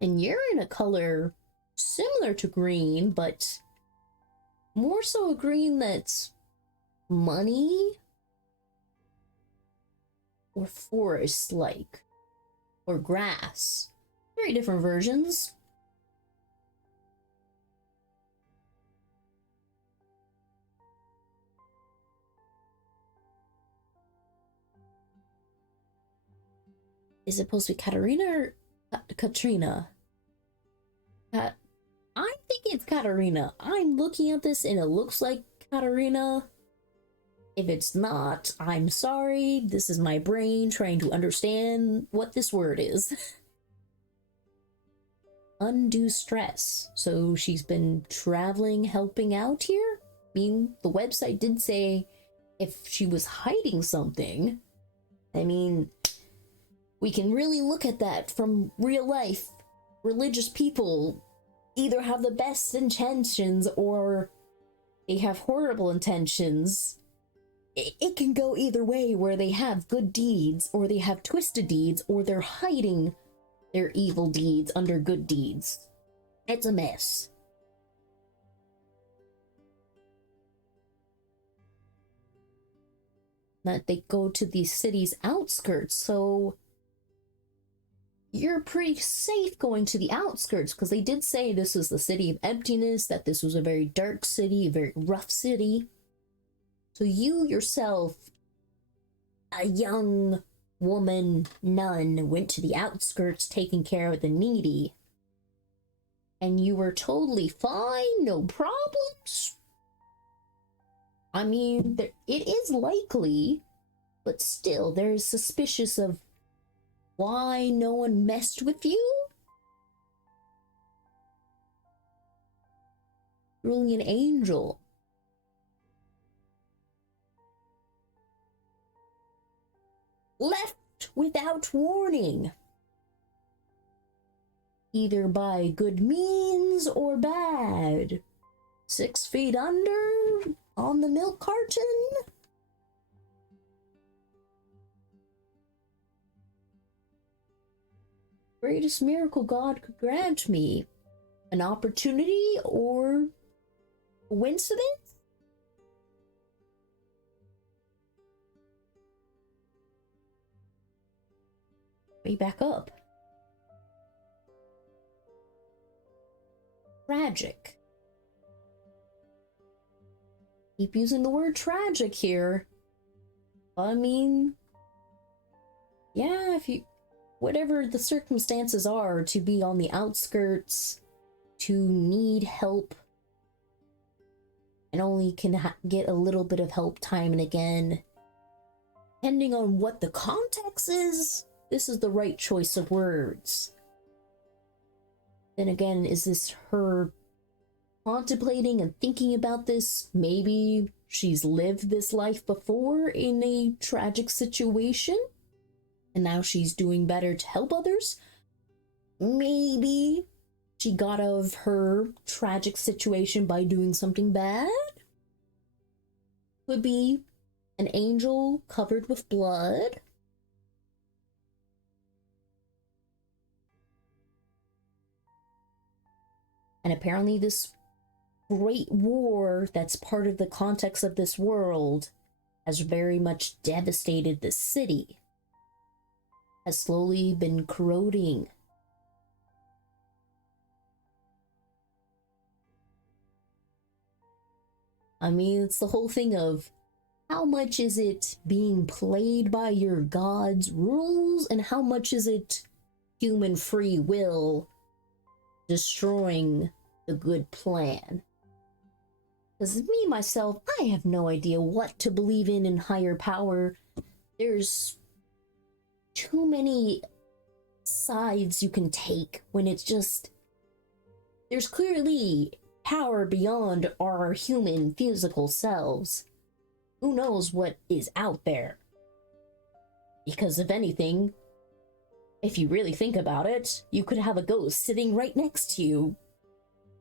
And you're in a color similar to green, but more so a green that's money or forest like or grass. Very different versions. Is it supposed to be Katarina or Katrina? I think it's Katarina. I'm looking at this and it looks like Katarina. If it's not, I'm sorry. This is my brain trying to understand what this word is. Undue stress. So she's been traveling, helping out here? I mean, the website did say if she was hiding something. I mean, we can really look at that from real life. Religious people either have the best intentions or they have horrible intentions. It can go either way, where they have good deeds or they have twisted deeds, or they're hiding their evil deeds under good deeds. It's a mess. That they go to the city's outskirts, so you're pretty safe going to the outskirts, because they did say this was the city of emptiness, that this was a very dark city, a very rough city. So you yourself, a young woman nun, went to the outskirts taking care of the needy. And you were totally fine, no problems? I mean, it is likely, but still, there's suspicious of why no one messed with you? Really an angel. Left without warning. Either by good means or bad. 6 feet under on the milk carton. Greatest miracle God could grant me. An opportunity or coincidence? Way back up. Tragic. Keep using the word tragic here. I mean, yeah, if you, whatever the circumstances are, to be on the outskirts, to need help, and only can get a little bit of help time and again, depending on what the context is, this is the right choice of words. Then again, is this her contemplating and thinking about this? Maybe she's lived this life before in a tragic situation, and now she's doing better to help others. Maybe she got out of her tragic situation by doing something bad. Could be an angel covered with blood. And apparently this great war that's part of the context of this world has very much devastated the city. Has slowly been corroding. I mean, it's the whole thing of how much is it being played by your God's rules and how much is it human free will destroying the good plan. Because me, myself, I have no idea what to believe in higher power. There's too many sides you can take when it's just, there's clearly power beyond our human physical selves. Who knows what is out there? Because if anything, if you really think about it, you could have a ghost sitting right next to you,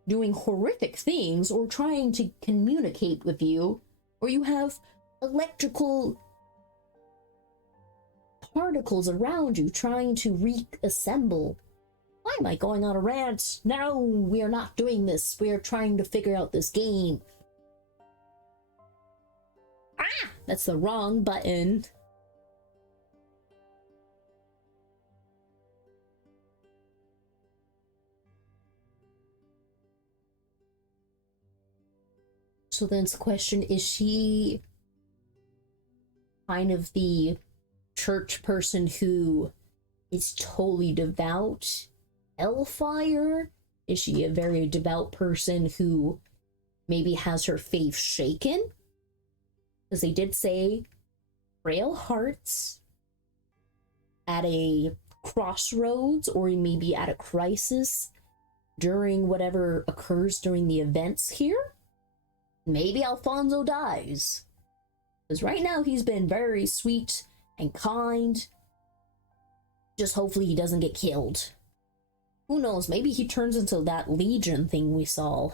doing horrific things or trying to communicate with you, or you have electrical particles around you trying to reassemble. Why am I going on a rant? No, we are not doing this. We are trying to figure out this game. Ah! That's the wrong button. So then the question, is she kind of the church person who is totally devout hellfire? Is she a very devout person who maybe has her faith shaken? Because they did say frail hearts at a crossroads or maybe at a crisis during whatever occurs during the events here. Maybe Alfonso dies. Because right now he's been very sweet and kind. Just hopefully he doesn't get killed. Who knows, maybe he turns into that Legion thing we saw.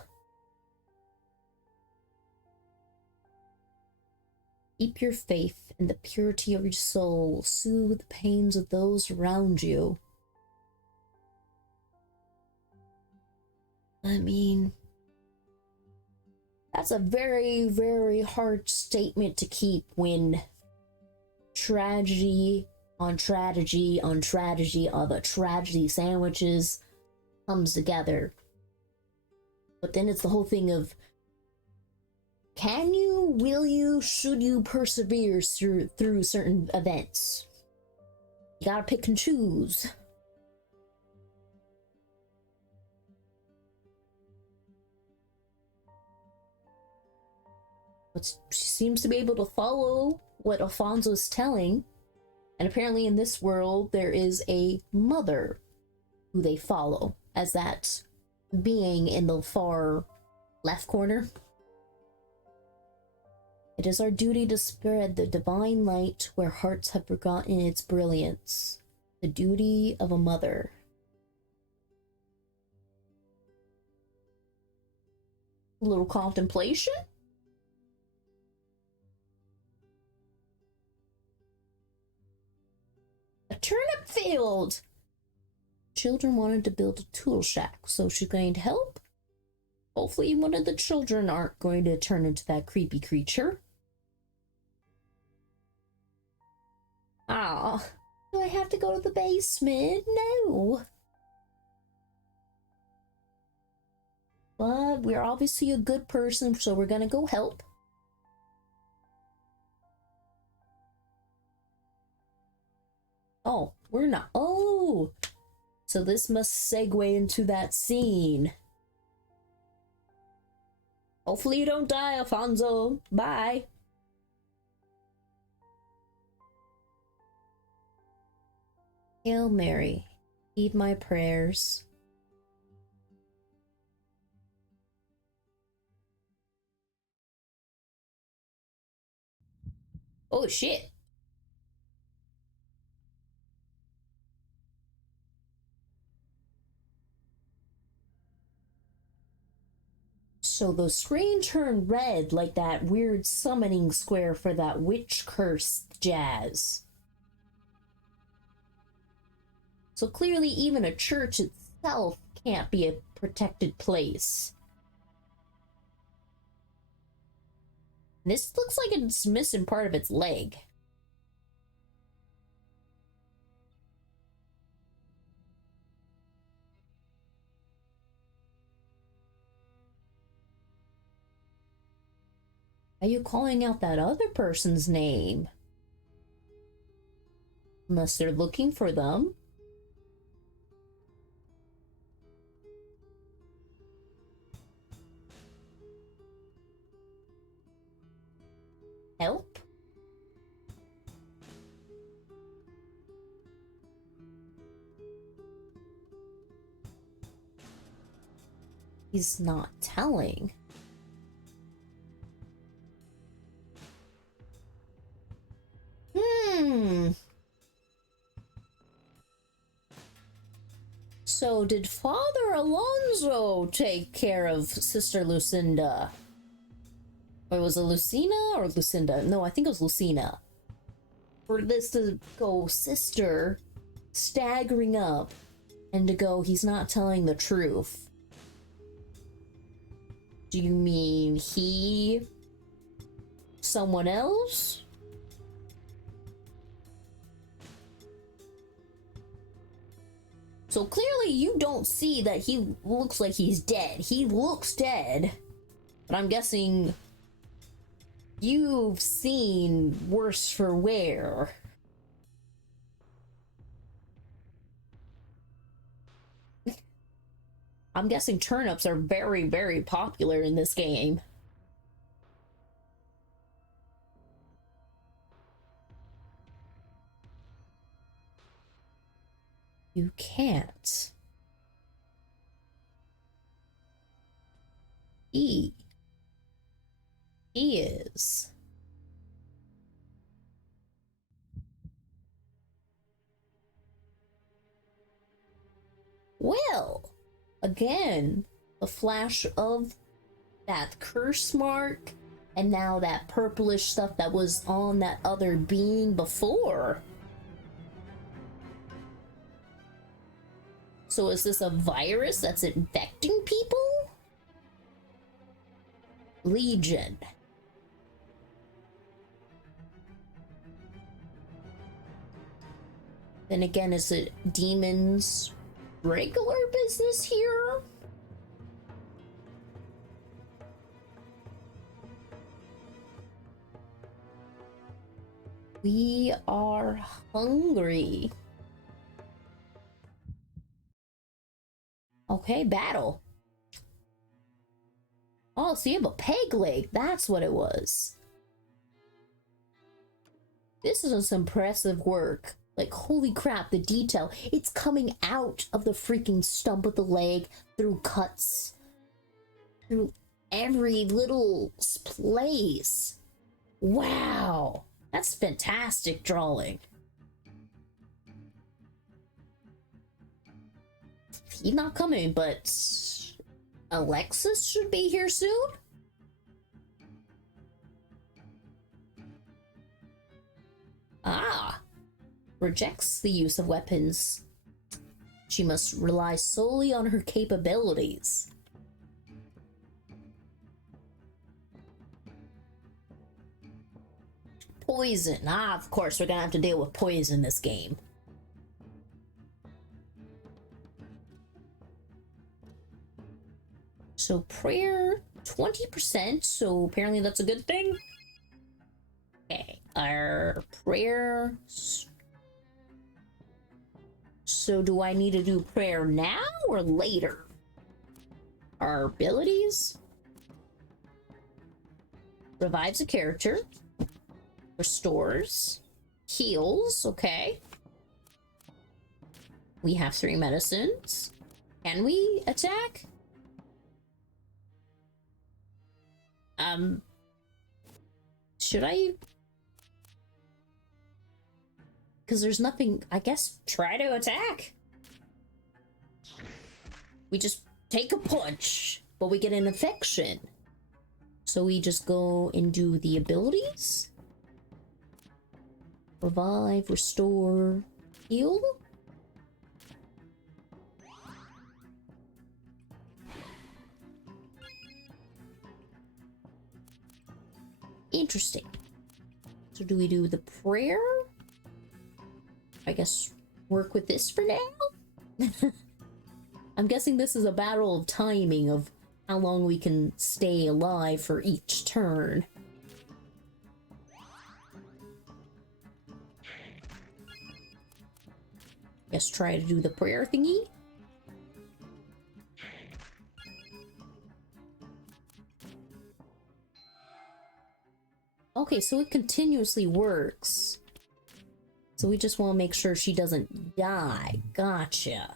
Keep your faith and the purity of your soul. Soothe the pains of those around you. I mean, that's a very, very hard statement to keep when tragedy on tragedy on tragedy of a tragedy sandwiches comes together. But then it's the whole thing of, can you, will you, should you persevere through certain events? You gotta pick and choose. But she seems to be able to follow what Alfonso is telling. And apparently in this world, there is a mother who they follow as that being in the far left corner. It is our duty to spread the divine light where hearts have forgotten its brilliance. The duty of a mother. A little contemplation? A turnip field! Children wanted to build a tool shack, so she's going to help. Hopefully one of the children aren't going to turn into that creepy creature. Ah, do I have to go to the basement? No. But we're obviously a good person, so we're gonna go help. Oh, we're not. Oh, so this must segue into that scene. Hopefully you don't die, Alfonso. Bye. Hail Mary, heed my prayers. Oh shit. So the screen turned red like that weird summoning square for that witch curse jazz. So clearly even a church itself can't be a protected place. This looks like it's missing part of its leg. Are you calling out that other person's name? Unless they're looking for them. Help? He's not telling. So, did Father Alonso take care of Sister Lucinda? Or was it Lucina or Lucinda? No, I think it was Lucina. For this to go sister staggering up and to go, he's not telling the truth. Do you mean he? Someone else? So clearly you don't see that he looks like he's dead. He looks dead. But I'm guessing you've seen worse for wear. I'm guessing turnips are very, very popular in this game. You can't. He is. Well, again, the flash of that curse mark and now that purplish stuff that was on that other being before. So is this a virus that's infecting people? Legion. Then again, is it demons' regular business here? We are hungry. Okay, battle. Oh, so you have a peg leg. That's what it was. This is some impressive work. Like, holy crap, the detail. It's coming out of the freaking stump of the leg through cuts. Through every little place. Wow. That's fantastic drawing. He's not coming, but Alexis should be here soon? Ah. Rejects the use of weapons. She must rely solely on her capabilities. Poison. Ah, of course, we're gonna have to deal with poison this game. So prayer, 20%, so apparently that's a good thing. Okay, our prayer. So do I need to do prayer now or later? Our abilities. Revives a character. Restores. Heals, okay. We have 3 medicines. Can we attack? Should I? Because there's nothing, I guess, try to attack. We just take a punch, but we get an infection. So we just go and do the abilities. Revive, restore, heal. Interesting. So do we do the prayer? I guess work with this for now? I'm guessing this is a battle of timing of how long we can stay alive for each turn. Guess try to do the prayer thingy. Okay, so it continuously works. So we just want to make sure she doesn't die. Gotcha.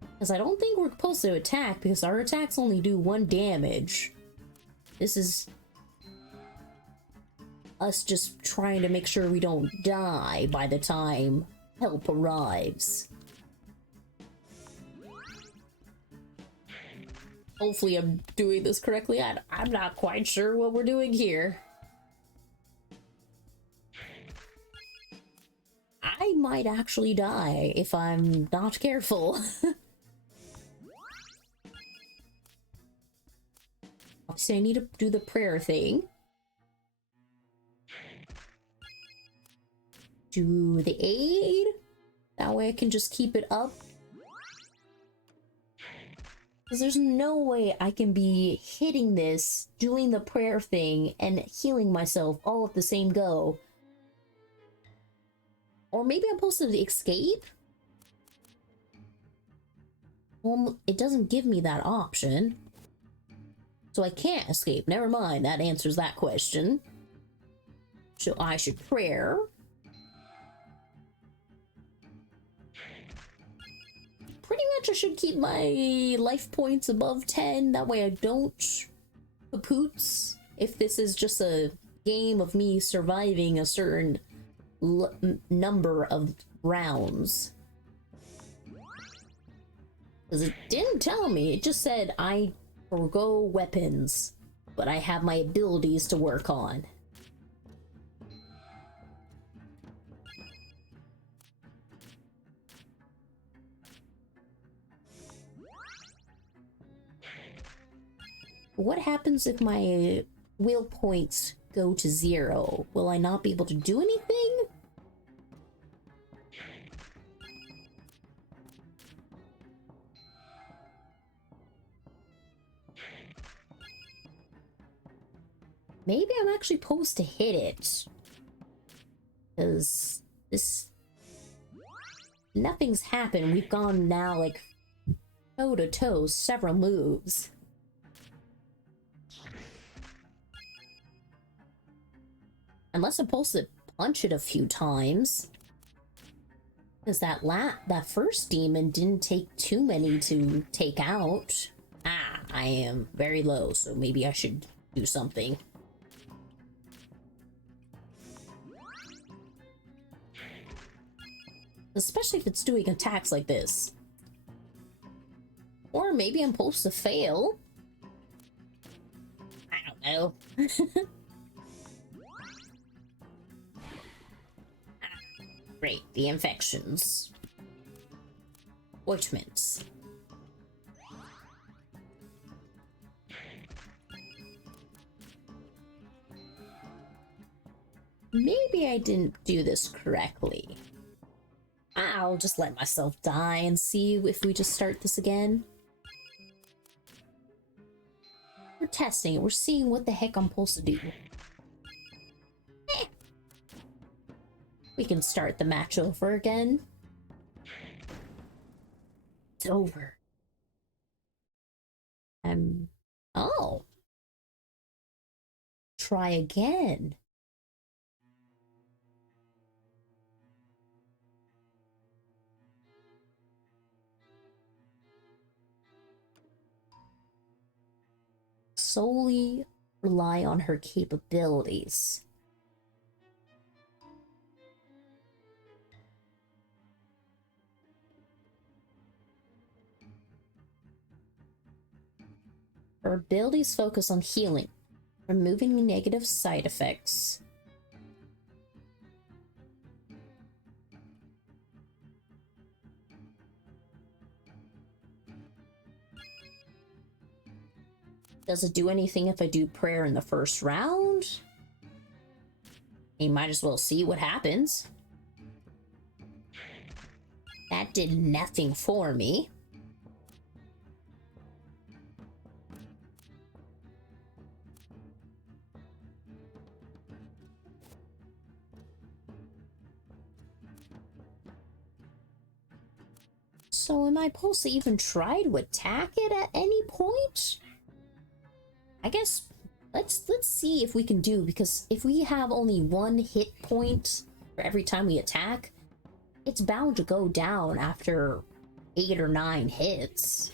Because I don't think we're supposed to attack, because our attacks only do 1 damage. This is... us just trying to make sure we don't die by the time help arrives. Hopefully I'm doing this correctly. I'm not quite sure what we're doing here. I might actually die if I'm not careful. Obviously, I need to do the prayer thing. Do the aid. That way I can just keep it up. Because there's no way I can be hitting this, doing the prayer thing, and healing myself all at the same go. Or maybe I'm supposed to escape? Well, it doesn't give me that option. So I can't escape. Never mind, that answers that question. So I should prayer. Pretty much I should keep my life points above 10. That way I don't kapoots. If this is just a game of me surviving a certain number of rounds. Because it didn't tell me. It just said I forgo weapons. But I have my abilities to work on. What happens if my will points go to 0? Will I not be able to do anything? Maybe I'm actually supposed to hit it. Because this... Nothing's happened. We've gone now, like, toe-to-toe several moves. Unless I'm supposed to punch it a few times. Because that first demon didn't take too many to take out. Ah, I am very low, so maybe I should do something. Especially if it's doing attacks like this. Or maybe I'm supposed to fail. I don't know. Great, the infections. Ointments. Maybe I didn't do this correctly. I'll just let myself die and see if we just start this again. We're testing it. We're seeing what the heck I'm supposed to do. We can start the match over again. It's over. Oh. Try again. Solely rely on her capabilities. Her abilities focus on healing, removing negative side effects. Does it do anything if I do prayer in the first round? You might as well see what happens. That did nothing for me. So am I supposed to even try to attack it at any point? I guess let's see if we can do, because if we have only 1 hit point for every time we attack, it's bound to go down after 8 or 9 hits.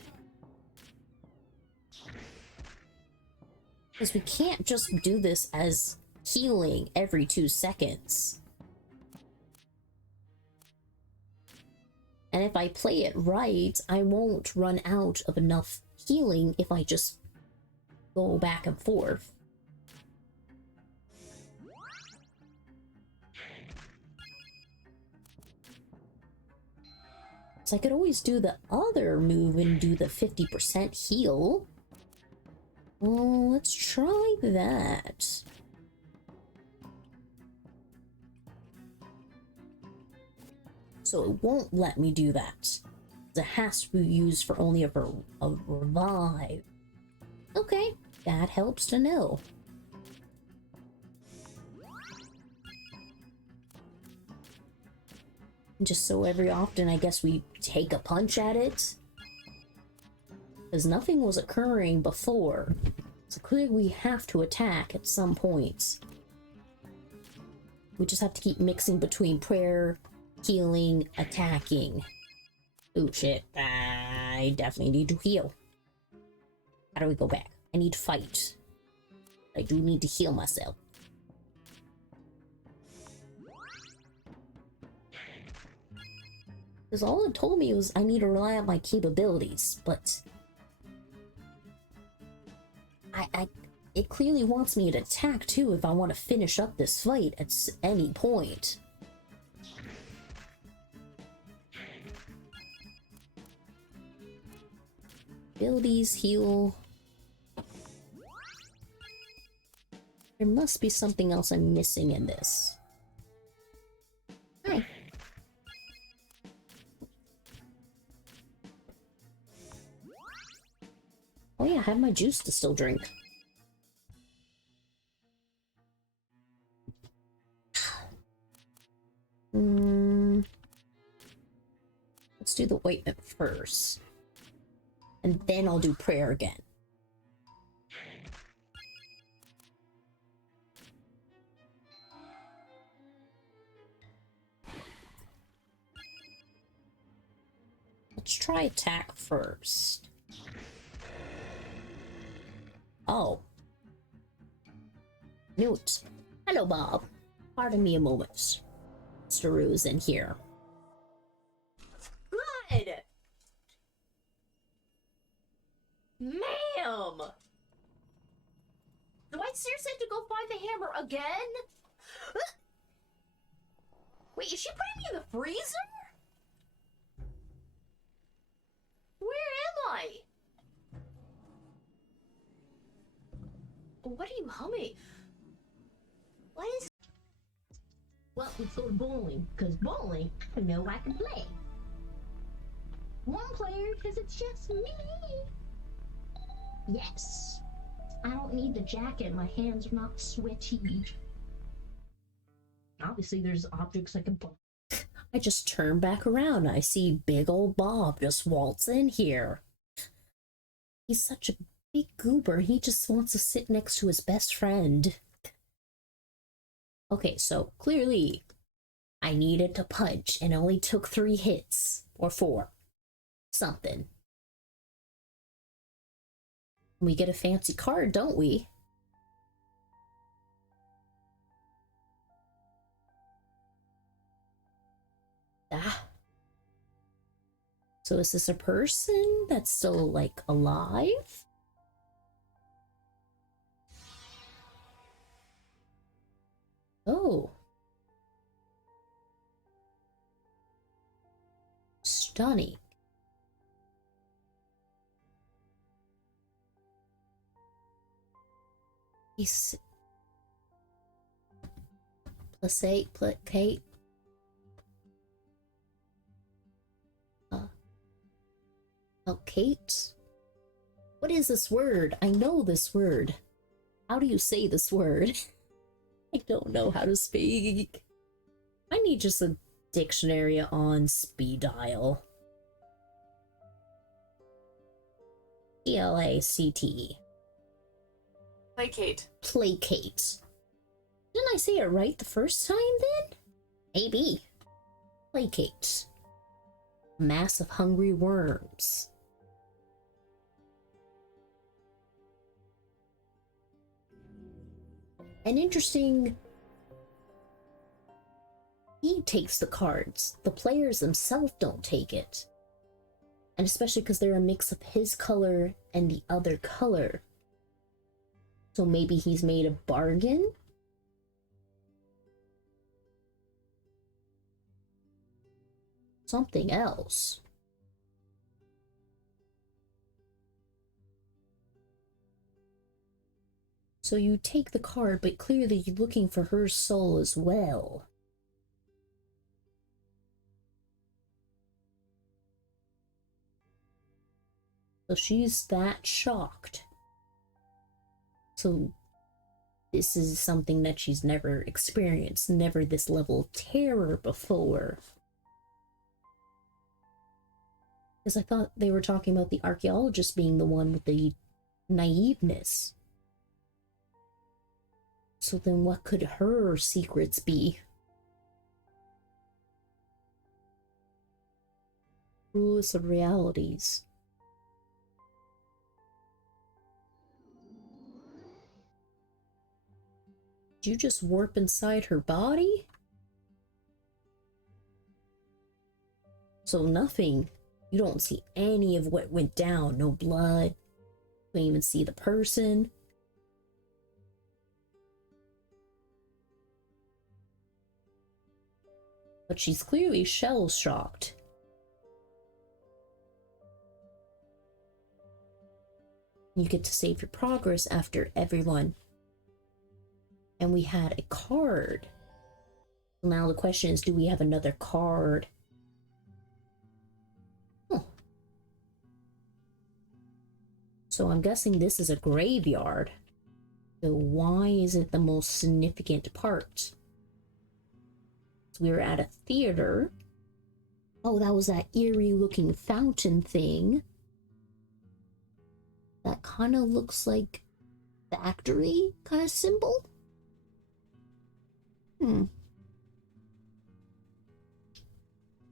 Because we can't just do this as healing every 2 seconds. And if I play it right, I won't run out of enough healing if I just go back and forth. So I could always do the other move and do the 50% heal. Well, let's try that. So it won't let me do that. It has to be used for only a revive. Okay, that helps to know. Just so every often, I guess we take a punch at it. Because nothing was occurring before. So clearly we have to attack at some point. We just have to keep mixing between prayer, healing, attacking. Oh shit, I definitely need to heal. How do we go back? I need to fight. I do need to heal myself. Because all it told me was I need to rely on my capabilities, but it clearly wants me to attack too if I want to finish up this fight at any point. Abilities, heal. There must be something else I'm missing in this. Hi. Oh yeah, I have my juice to still drink. Let's do the ointment first. And then I'll do prayer again. Let's try attack first. Oh. Newt. Hello, Bob. Pardon me a moment. Mr. Rue's in here. Good! Ma'am! Do I seriously have to go find the hammer again? Wait, is she putting me in the freezer? Where am I? What are you humming? What is... Well, let's go to bowling, because bowling, I know I can play. One player, because it's just me. Yes. I don't need the jacket, my hands are not sweaty. Obviously, there's objects I can pull. I just turn back around. I see big old Bob just waltz in here. He's such a big goober. He just wants to sit next to his best friend. Okay, so clearly I needed to punch and only took 3 hits. Or 4. Something. We get a fancy card, don't we? Ah. So is this a person that's still, like, alive? Oh. Stunning. He's... placate. Kate? What is this word? I know this word. How do you say this word? I don't know how to speak. I need just a dictionary on speed dial. Placate. Placate. Placate. Didn't I say it right the first time then? Maybe. Placate. Mass of hungry worms. And interesting, he takes the cards. The players themselves don't take it. And especially because they're a mix of his color and the other color. So maybe he's made a bargain? Something else. So you take the card, but clearly you're looking for her soul as well. So she's that shocked. So this is something that she's never experienced, never this level of terror before. Because I thought they were talking about the archaeologist being the one with the naiveness. So then what could her secrets be? Cruelest of realities. Did you just warp inside her body? So nothing. You don't see any of what went down. No blood. You don't even see the person. But she's clearly shell-shocked. You get to save your progress after everyone. And we had a card. Now the question is, do we have another card? Oh. So I'm guessing this is a graveyard. So why is it the most significant part? So we were at a theater. Oh, that was that eerie looking fountain thing. That kind of looks like factory kind of symbol.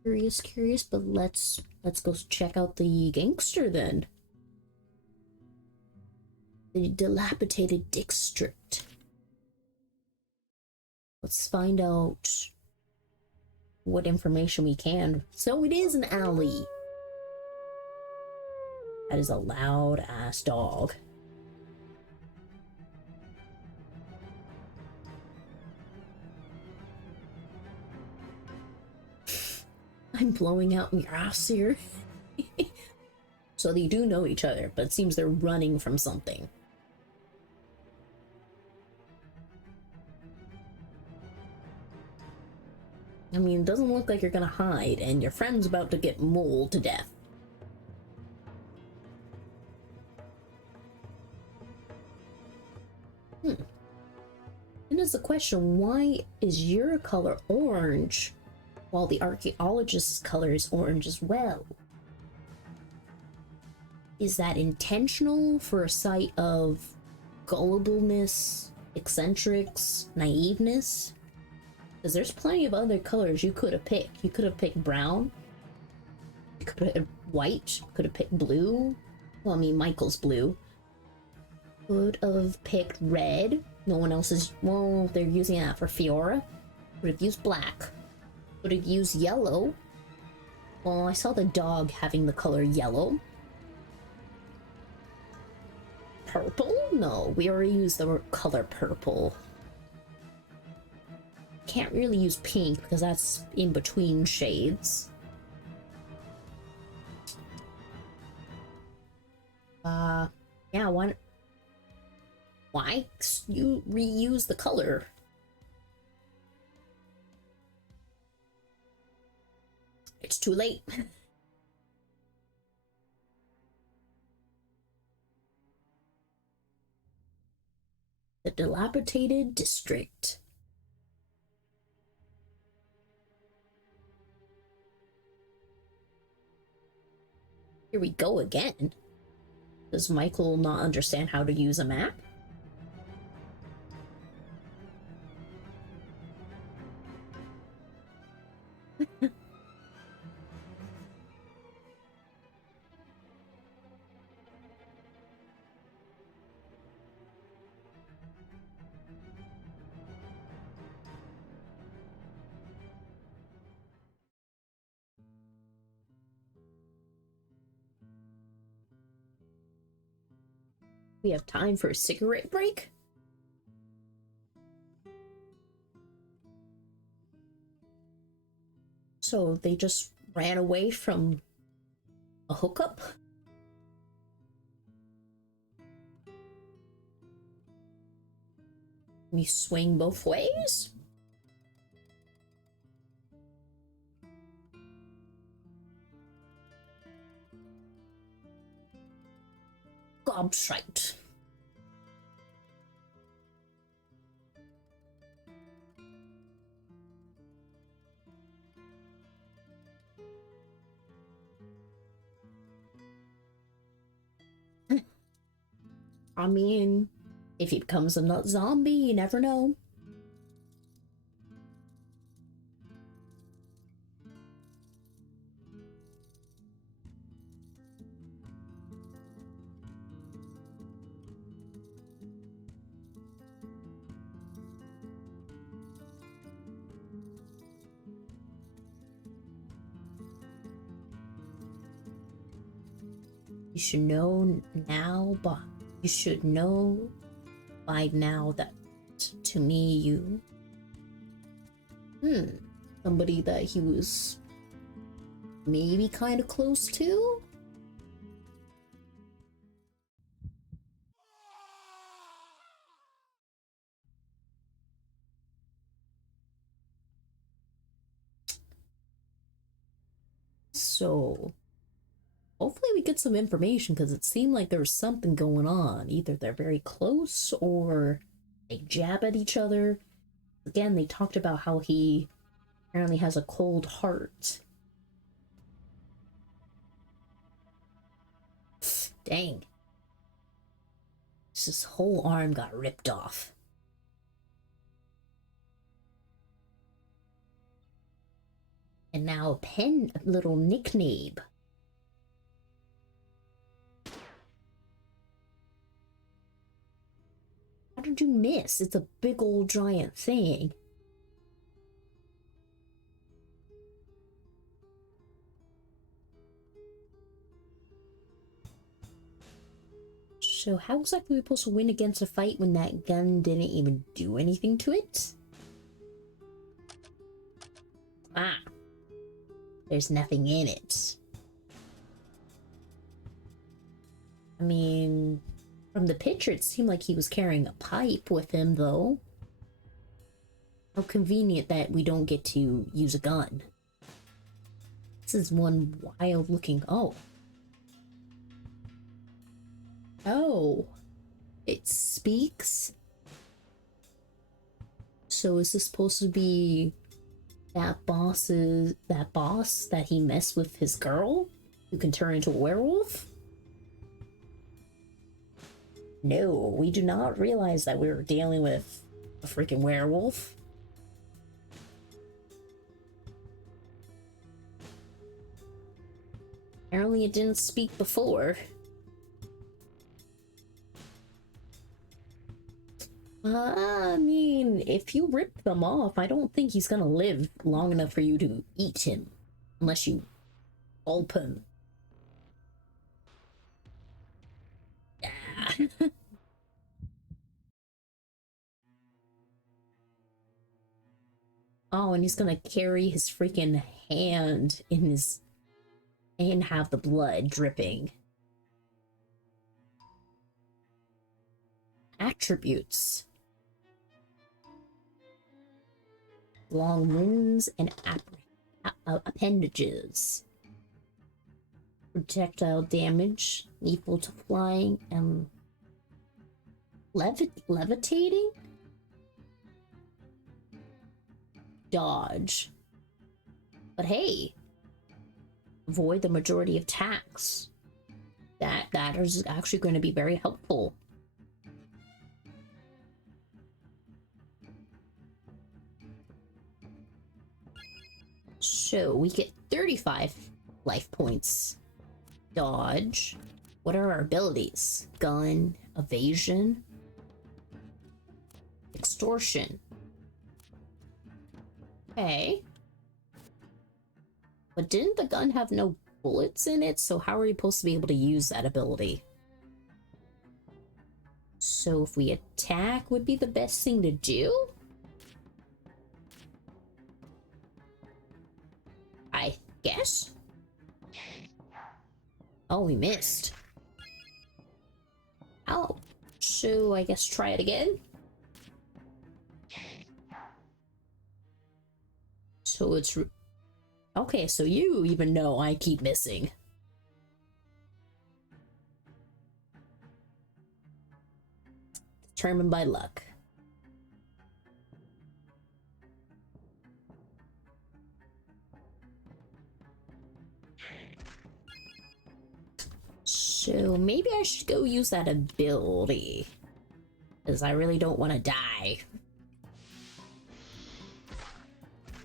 Curious, but let's go check out the gangster then. The dilapidated district. Let's find out what information we can. So it is an alley. That is a loud ass dog. I'm blowing out your ass here. So they do know each other, but it seems they're running from something. I mean, it doesn't look like you're gonna hide, and your friend's about to get mauled to death. And it's the question, why is your color orange while the archaeologist's color is orange as well? Is that intentional for a site of gullibleness, eccentrics, naiveness? Because there's plenty of other colors you could have picked. You could have picked brown. You could have picked white. Could have picked blue. Well, I mean, Michael's blue. Could have picked red. No one else is... Well, they're using that for Fiora. Could have used black. Could have used yellow. Well, I saw the dog having the color yellow. Purple? No, we already used the color purple. Can't really use pink because that's in between shades. Yeah, why you reuse the color? It's too late. The dilapidated district. Here we go again. Does Michael not understand how to use a map? We have time for a cigarette break? So they just ran away from a hookup? We swing both ways? Gobshite. I mean, if he becomes a nut zombie, you never know. You should know now, but you should know by now that to me you somebody that he was maybe kind of close to. So hopefully we get some information, because it seemed like there was something going on. Either they're very close or they jab at each other. Again, they talked about how he apparently has a cold heart. Dang. His whole arm got ripped off. And now a little nickname. How did you miss? It's a big old giant thing. So how exactly are we supposed to win against a fight when that gun didn't even do anything to it? Ah, there's nothing in it. I mean, from the picture, it seemed like he was carrying a pipe with him, though. How convenient that we don't get to use a gun. This is one wild-looking... Oh. Oh. It speaks? So is this supposed to be that boss that he messed with his girl, who can turn into a werewolf? No, we do not realize that we were dealing with a freaking werewolf. Apparently it didn't speak before. I mean, if you rip them off, I don't think he's gonna live long enough for you to eat him. Unless you gulp him. Yeah. Oh, and he's gonna carry his freaking hand in his... and have the blood dripping. Attributes. Long limbs and appendages. Projectile damage, lethal to flying, and levitating? Dodge. But hey, avoid the majority of attacks. That is actually going to be very helpful. So we get 35 life points. Dodge. What are our abilities? Gun, evasion, extortion. Okay. But didn't the gun have no bullets in it? So how are you supposed to be able to use that ability? So if we attack would be the best thing to do? I guess. Oh, we missed. Oh, so I guess try it again. So it's... Okay, so you even know I keep missing. Determined by luck. So maybe I should go use that ability. Because I really don't want to die.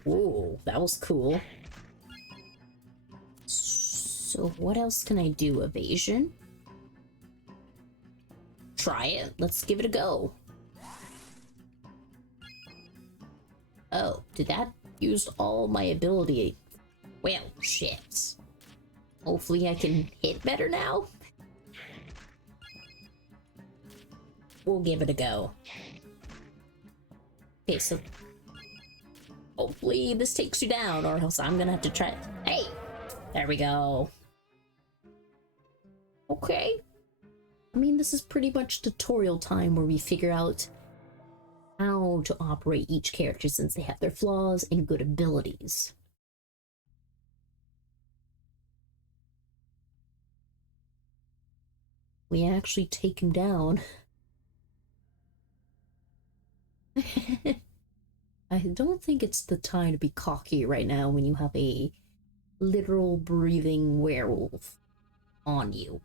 Whoa, that was cool. So what else can I do? Evasion? Try it. Let's give it a go. Oh, did that use all my ability? Well, shit. Hopefully I can hit better now. We'll give it a go. Okay, so hopefully this takes you down, or else I'm gonna have to try. Hey! There we go. Okay. I mean, this is pretty much tutorial time where we figure out how to operate each character since they have their flaws and good abilities. We actually take him down. I don't think it's the time to be cocky right now when you have a literal breathing werewolf on you.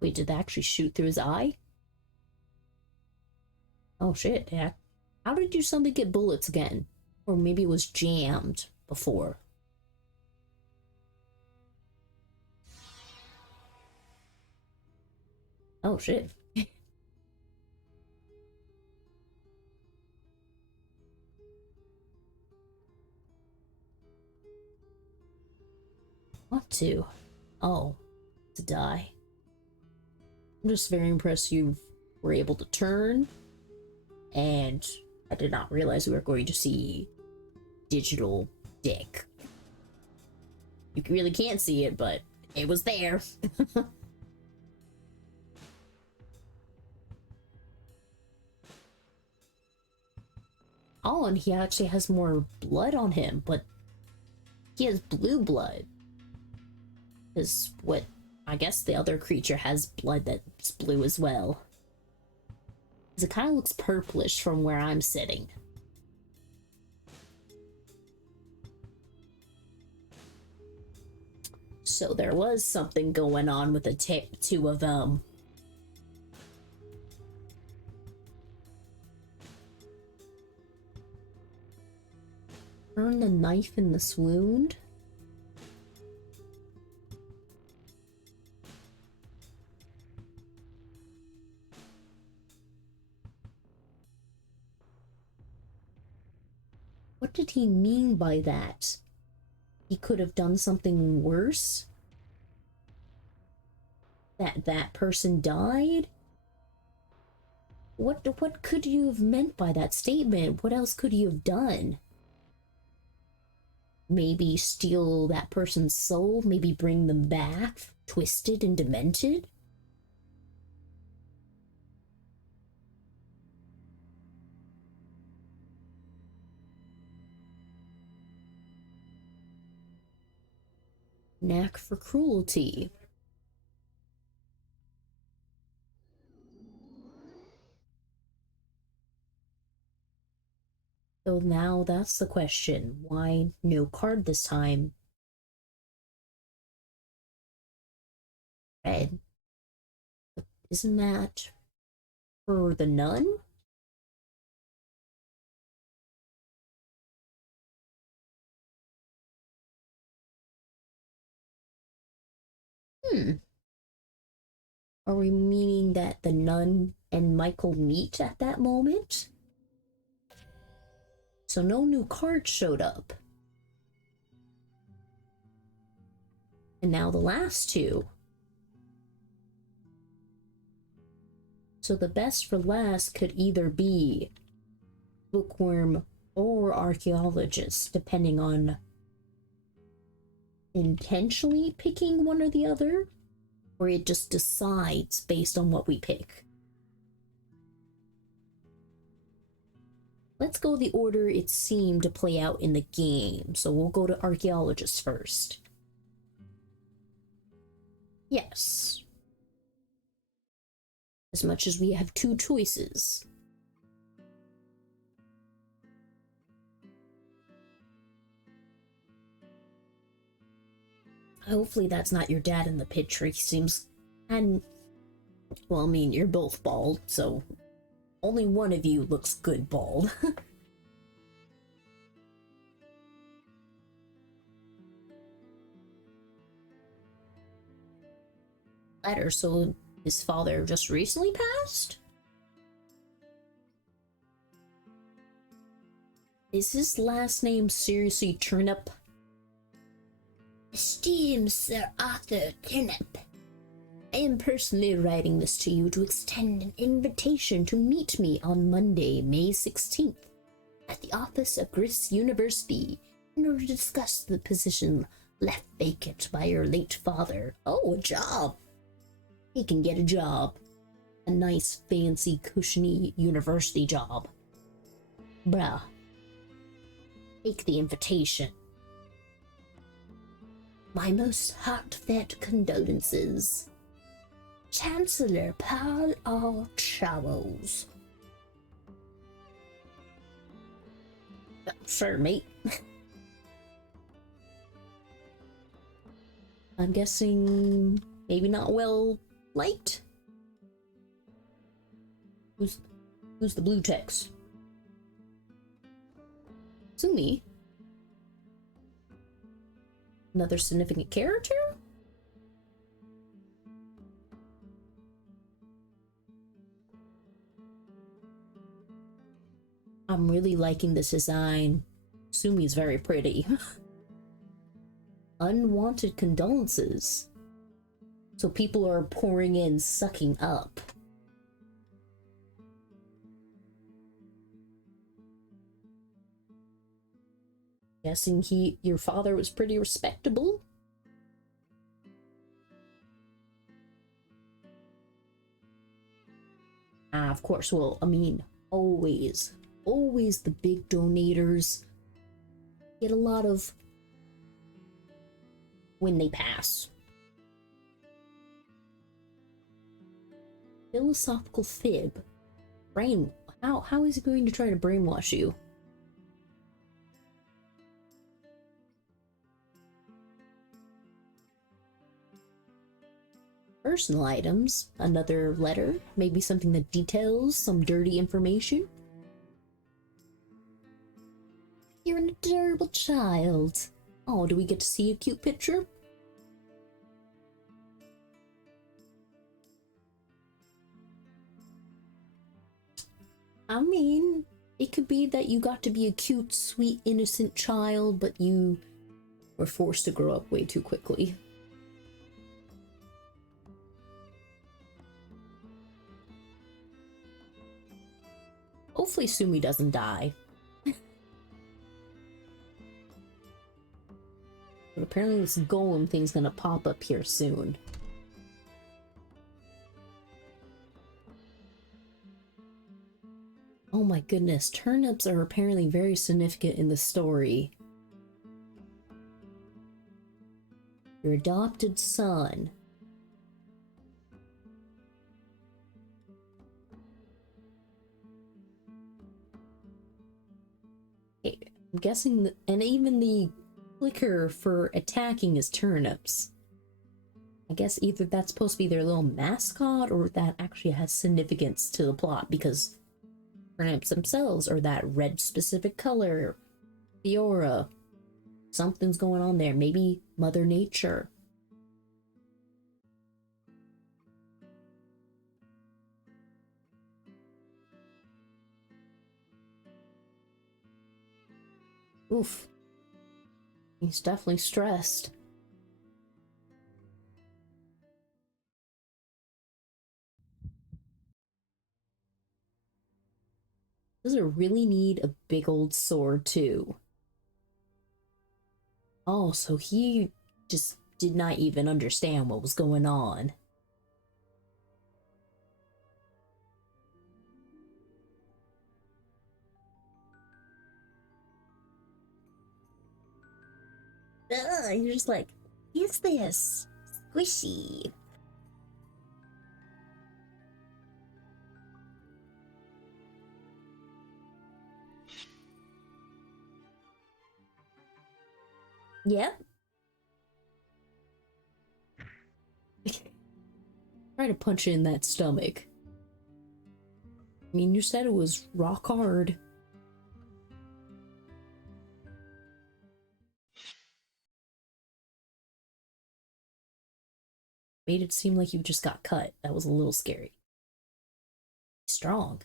Wait, did that actually shoot through his eye? Oh shit, yeah. How did you suddenly get bullets again? Or maybe it was jammed before. Oh shit. What to? Oh, to die. I'm just very impressed you were able to turn, and I did not realize we were going to see digital dick. You really can't see it, but it was there. Oh, and he actually has more blood on him, but he has blue blood. Is what I guess the other creature has blood that's blue as well. Because it kind of looks purplish from where I'm sitting. So there was something going on with the two of them. Turn the knife in this wound. What did he mean by that? He could have done something worse? That person died? What could you have meant by that statement? What else could you have done? Maybe steal that person's soul? Maybe bring them back, twisted and demented? Knack for cruelty. So now that's the question. Why no card this time? Red. Isn't that for the nun? Are we meaning that the nun and Michael meet at that moment? So no new cards showed up. And now the last two. So the best for last could either be bookworm or archaeologist, depending on intentionally picking one or the other, or it just decides based on what we pick. Let's go the order it seemed to play out in the game. So we'll go to archaeologist first. Yes. As much as we have two choices. Hopefully that's not your dad in the picture. He seems... And... Well, I mean, you're both bald, so... Only one of you looks good bald. Letter, so his father just recently passed? Is his last name seriously Turnip? Esteemed Sir Arthur Turnip, I am personally writing this to you to extend an invitation to meet me on Monday, May 16th, at the office of Gris University in order to discuss the position left vacant by your late father. Oh, a job! He can get a job. A nice, fancy, cushiony university job. Bruh. Take the invitation. My most heartfelt condolences. Chancellor Paul R. Charles. Sure, mate. I'm guessing maybe not well liked. Who's the blue text? Sumi. Another significant character? I'm really liking this design. Sumi's very pretty. Unwanted condolences. So people are pouring in, sucking up. Guessing your father was pretty respectable. Of course, well, I mean, always the big donators get a lot of when they pass. Philosophical fib. How is he going to try to brainwash you? Personal items, another letter, maybe something that details some dirty information. You're an adorable child. Oh, do we get to see a cute picture? I mean, it could be that you got to be a cute, sweet, innocent child, but you were forced to grow up way too quickly. Hopefully Sumi doesn't die. But apparently this golem thing's gonna pop up here soon. Oh my goodness, turnips are apparently very significant in the story. Your adopted son. I'm guessing, and even the clicker for attacking is turnips. I guess either that's supposed to be their little mascot, or that actually has significance to the plot, because turnips themselves are that red specific color, the aura. Something's going on there. Maybe Mother Nature. Oof. He's definitely stressed. Does it really need a big old sword, too? Oh, so he just did not even understand what was going on. You're just like, is this squishy? Yep. Try to punch in that stomach. I mean, you said it was rock hard. Made it seem like you just got cut. That was a little scary. Strong.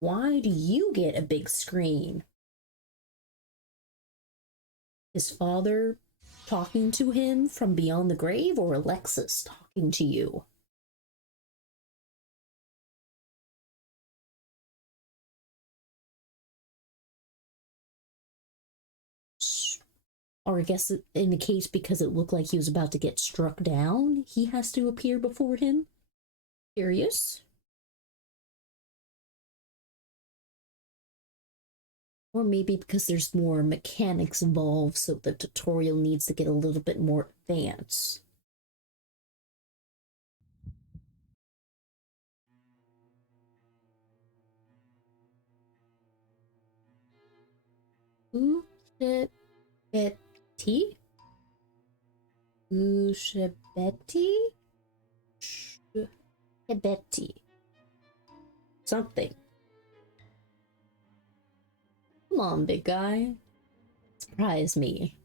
Why do you get a big screen? His father talking to him from beyond the grave, or Alexis talking to you? Or I guess in the case because it looked like he was about to get struck down, he has to appear before him? Curious. Or maybe because there's more mechanics involved, so the tutorial needs to get a little bit more advanced. Ushabeti? Ushabeti? Ushabeti. Something. Come on, big guy. Surprise me.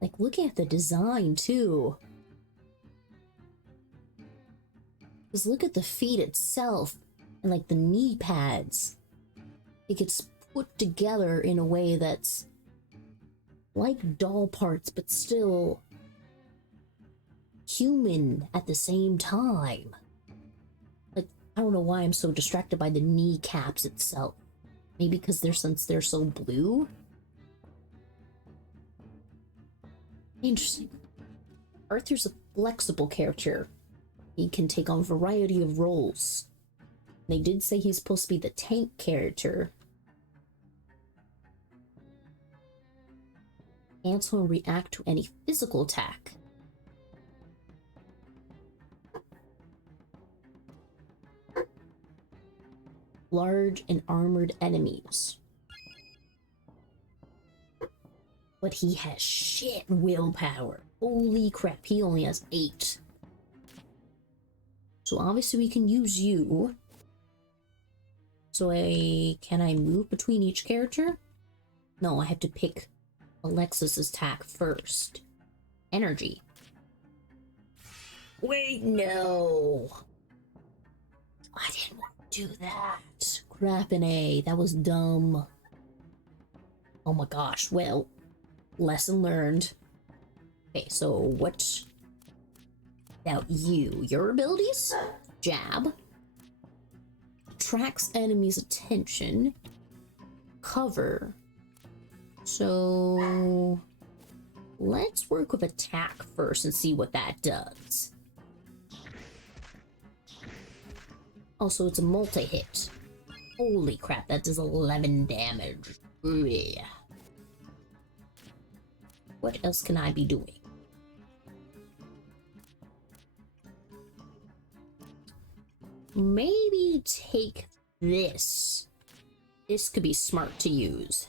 Like, look at the design, too. Just look at the feet itself and, like, the knee pads. It gets put together in a way that's like doll parts, but still human at the same time. Like, I don't know why I'm so distracted by the kneecaps itself. Maybe because since they're so blue? Interesting. Arthur's a flexible character. He can take on a variety of roles. They did say he's supposed to be the tank character. Cancel and react to any physical attack. Large and armored enemies. But he has shit willpower. Holy crap, he only has 8. So obviously we can use you. So can I move between each character? No, I have to pick Alexis's attack first. Energy. Wait, no. I didn't want to do that. Crap and A, that was dumb. Oh my gosh, well, lesson learned. Okay, so what about you? Your abilities? Jab. Attracts enemies' attention. Cover. So let's work with attack first and see what that does. Also, it's a multi-hit. Holy crap, that does 11 damage. Yeah. What else can I be doing? Maybe take this. This could be smart to use.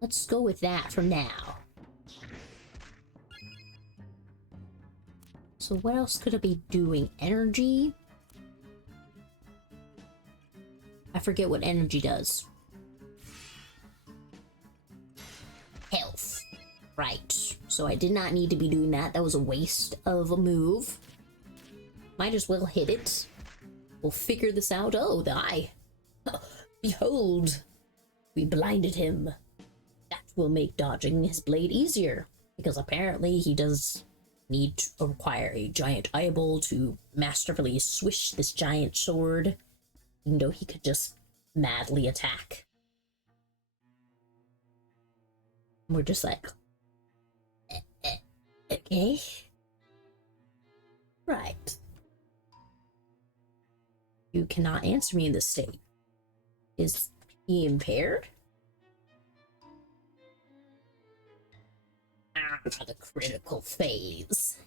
Let's go with that for now. So what else could I be doing? Energy? I forget what energy does. Health. Right. So I did not need to be doing that. That was a waste of a move. Might as well hit it. We'll figure this out. Oh, the eye. Behold. We blinded him. will make dodging his blade easier, because apparently he does need to require a giant eyeball to masterfully swish this giant sword, even though he could just madly attack. We're just like, okay. Right. You cannot answer me in this state. Is he impaired? The critical phase.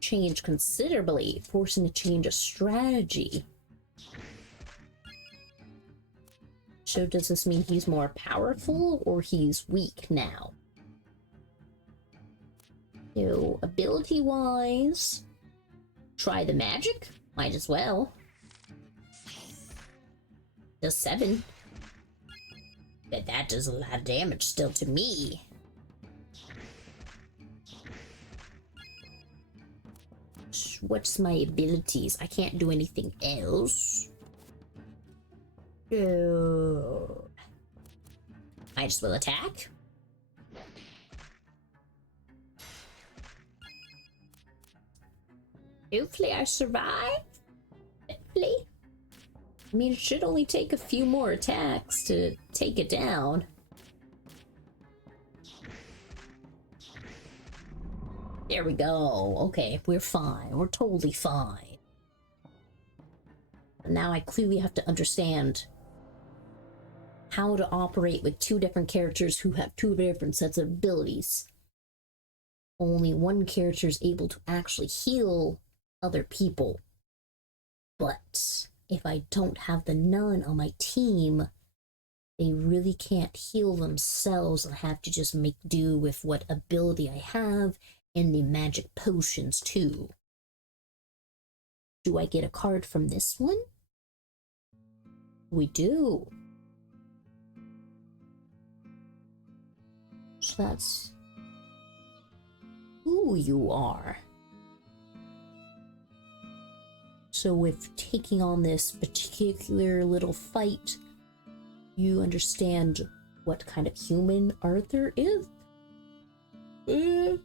Change considerably, forcing a change of strategy. So does this mean he's more powerful or he's weak now? So, ability-wise, try the magic? Might as well. Does 7. But that does a lot of damage still to me. What's my abilities? I can't do anything else. Oh. I just will attack. Hopefully I survive. Hopefully. I mean, it should only take a few more attacks to take it down. There we go. Okay, we're fine. We're totally fine. But now I clearly have to understand how to operate with two different characters who have two different sets of abilities. Only one character is able to actually heal other people. But if I don't have the nun on my team, they really can't heal themselves. I have to just make do with what ability I have and the magic potions too. Do I get a card from this one? We do. So that's who you are. So with taking on this particular little fight, you understand what kind of human Arthur is? He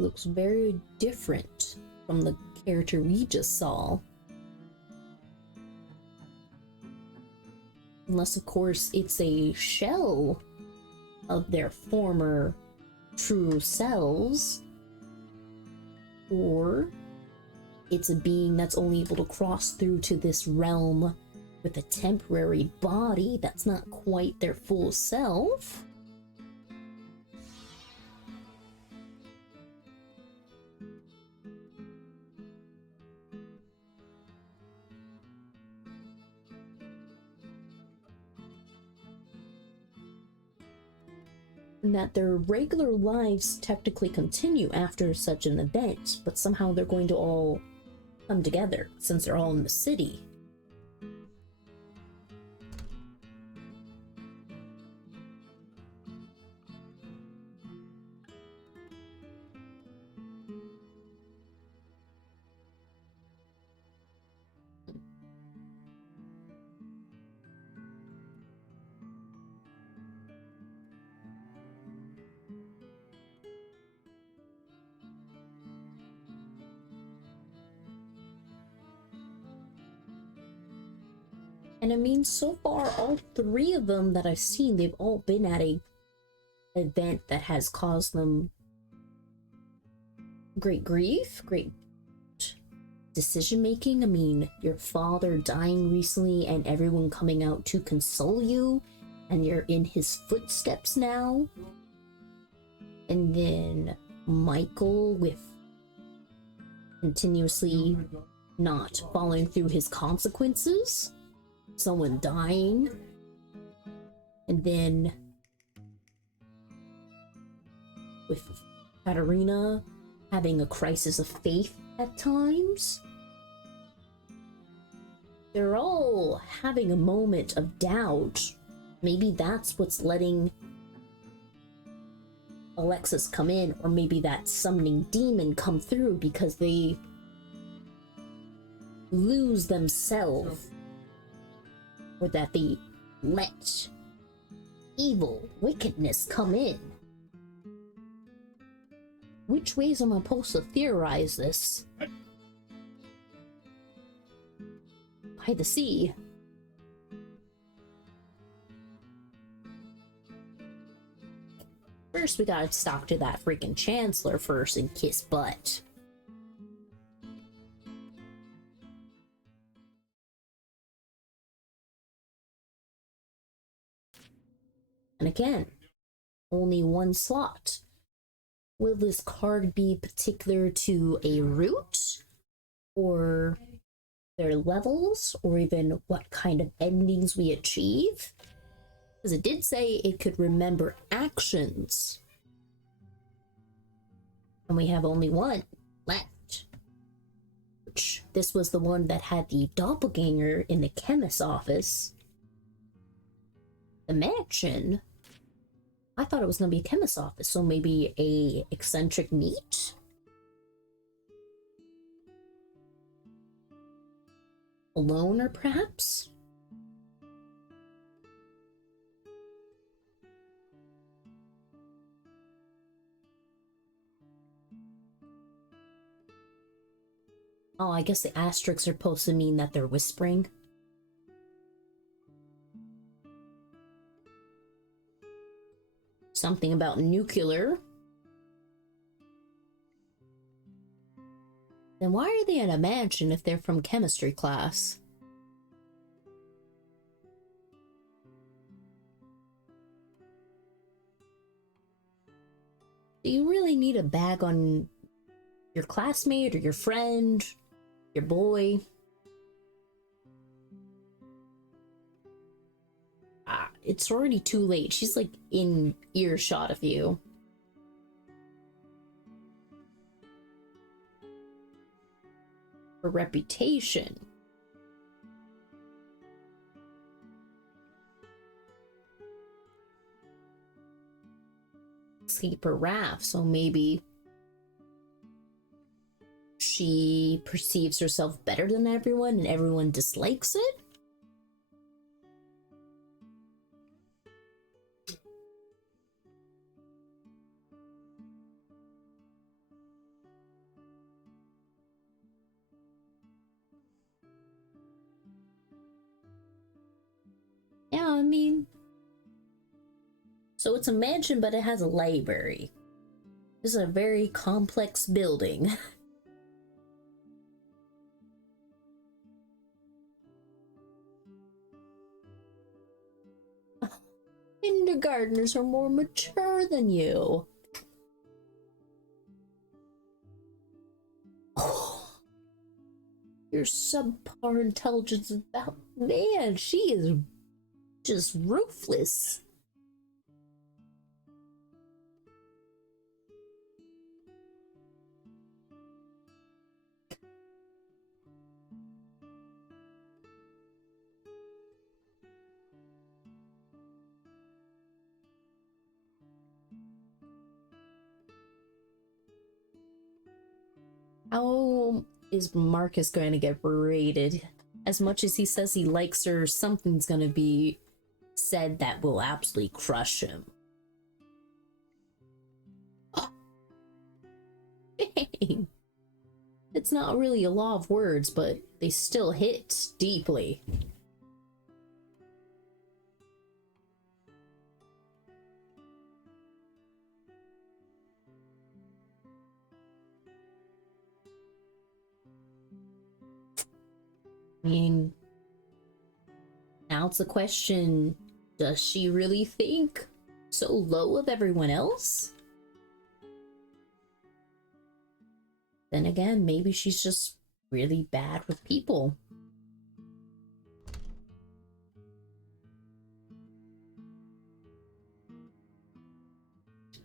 looks very different from the character we just saw. Unless, of course, it's a shell of their former true selves. Or it's a being that's only able to cross through to this realm with a temporary body that's not quite their full self. And that their regular lives technically continue after such an event, but somehow they're going to all come together since they're all in the city. And I mean, so far, all three of them that I've seen, they've all been at a event that has caused them great grief, great decision making. I mean, your father dying recently and everyone coming out to console you, and you're in his footsteps now. And then Michael with continuously not following through his consequences. Someone dying, and then with Katarina having a crisis of faith at times. They're all having a moment of doubt. Maybe that's what's letting Alexis come in, or maybe that summoning demon come through because they lose themselves, or that they let evil wickedness come in. Which ways am I supposed to theorize this? By the sea. First, we gotta talk to that freaking Chancellor first and kiss butt. And again, only one slot. Will this card be particular to a route, or their levels, or even what kind of endings we achieve? Because it did say it could remember actions. And we have only one left. Which, this was the one that had the doppelganger in the chemist's office. The mansion, I thought it was going to be a chemist's office, so maybe a eccentric neat? A loner, perhaps? Oh, I guess the asterisks are supposed to mean that they're whispering. Something about nuclear. Then why are they in a mansion if they're from chemistry class? Do you really need a bag on your classmate or your friend, your boy? It's already too late. She's like in earshot of you. Her reputation. Sleeper Raph, so maybe she perceives herself better than everyone and everyone dislikes it? Yeah, I mean, so it's a mansion, but it has a library. This is a very complex building. Kindergartners are more mature than you. Oh, your subpar intelligence is about... Man, she is just ruthless. How is Marcus going to get berated? As much as he says he likes her, something's going to be said that will absolutely crush him. Dang. It's not really a law of words, but they still hit deeply. I mean, now it's the question, does she really think so low of everyone else? Then again, maybe she's just really bad with people.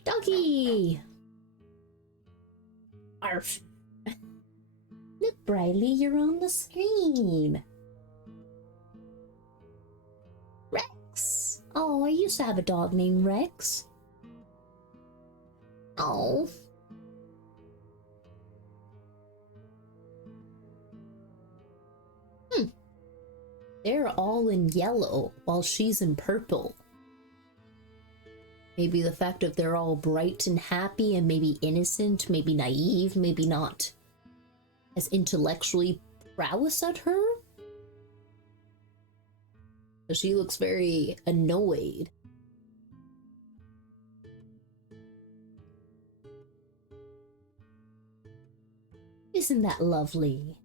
Doggy! Arf! Look, Briley, you're on the screen. Rex! Oh, I used to have a dog named Rex. Oh. They're all in yellow while she's in purple. Maybe the fact that they're all bright and happy and maybe innocent, maybe naive, maybe not as intellectually prowess at her. So she looks very annoyed. Isn't that lovely?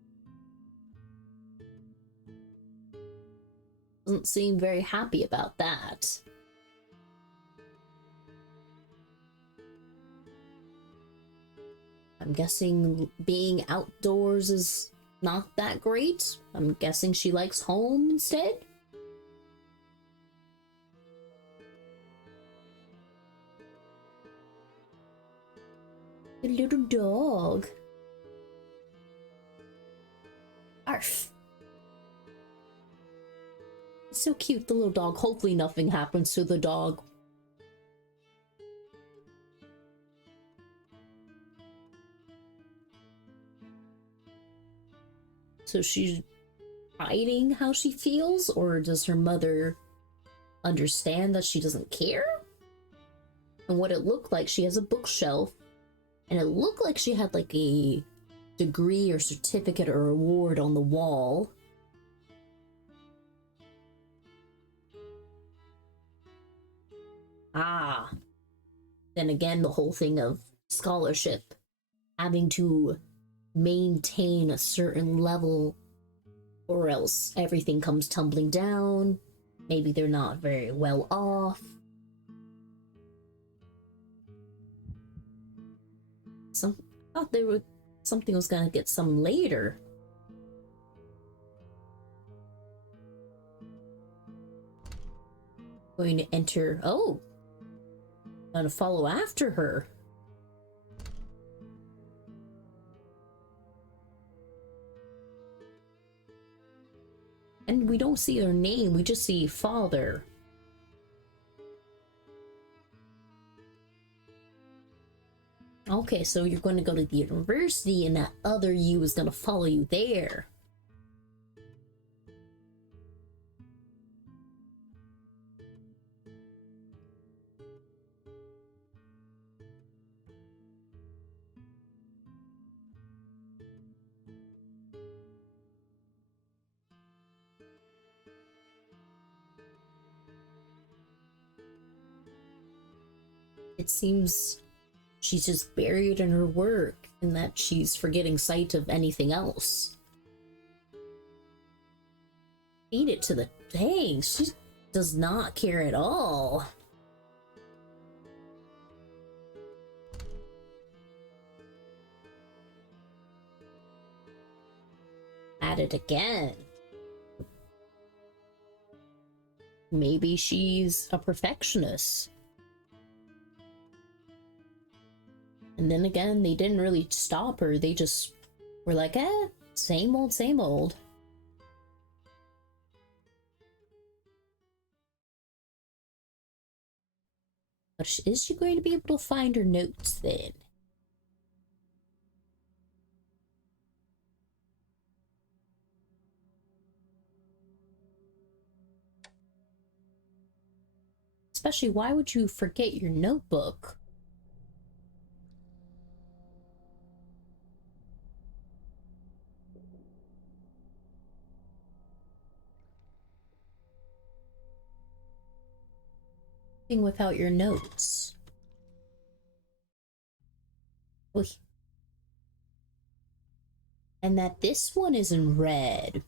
Doesn't seem very happy about that. I'm guessing being outdoors is not that great. I'm guessing she likes home instead. A little dog. Arf. It's so cute, the little dog. Hopefully nothing happens to the dog. So she's hiding how she feels, or does her mother understand that she doesn't care? And what it looked like, she has a bookshelf, and it looked like she had like a degree or certificate or award on the wall. Ah. Then again, the whole thing of scholarship, having to maintain a certain level or else everything comes tumbling down. Maybe they're not very well off. I thought something was gonna get some later. Going to enter. Oh, gonna follow after her. And we don't see her name, we just see father. Okay, so you're going to go to the university and that other you is going to follow you there. It seems she's just buried in her work and that she's forgetting sight of anything else. Feed it to the dang, she does not care at all. At it again. Maybe she's a perfectionist. And then again, they didn't really stop her. They just were like, same old, same old. But is she going to be able to find her notes then? Especially, why would you forget your notebook? Without your notes. And that this one is in red.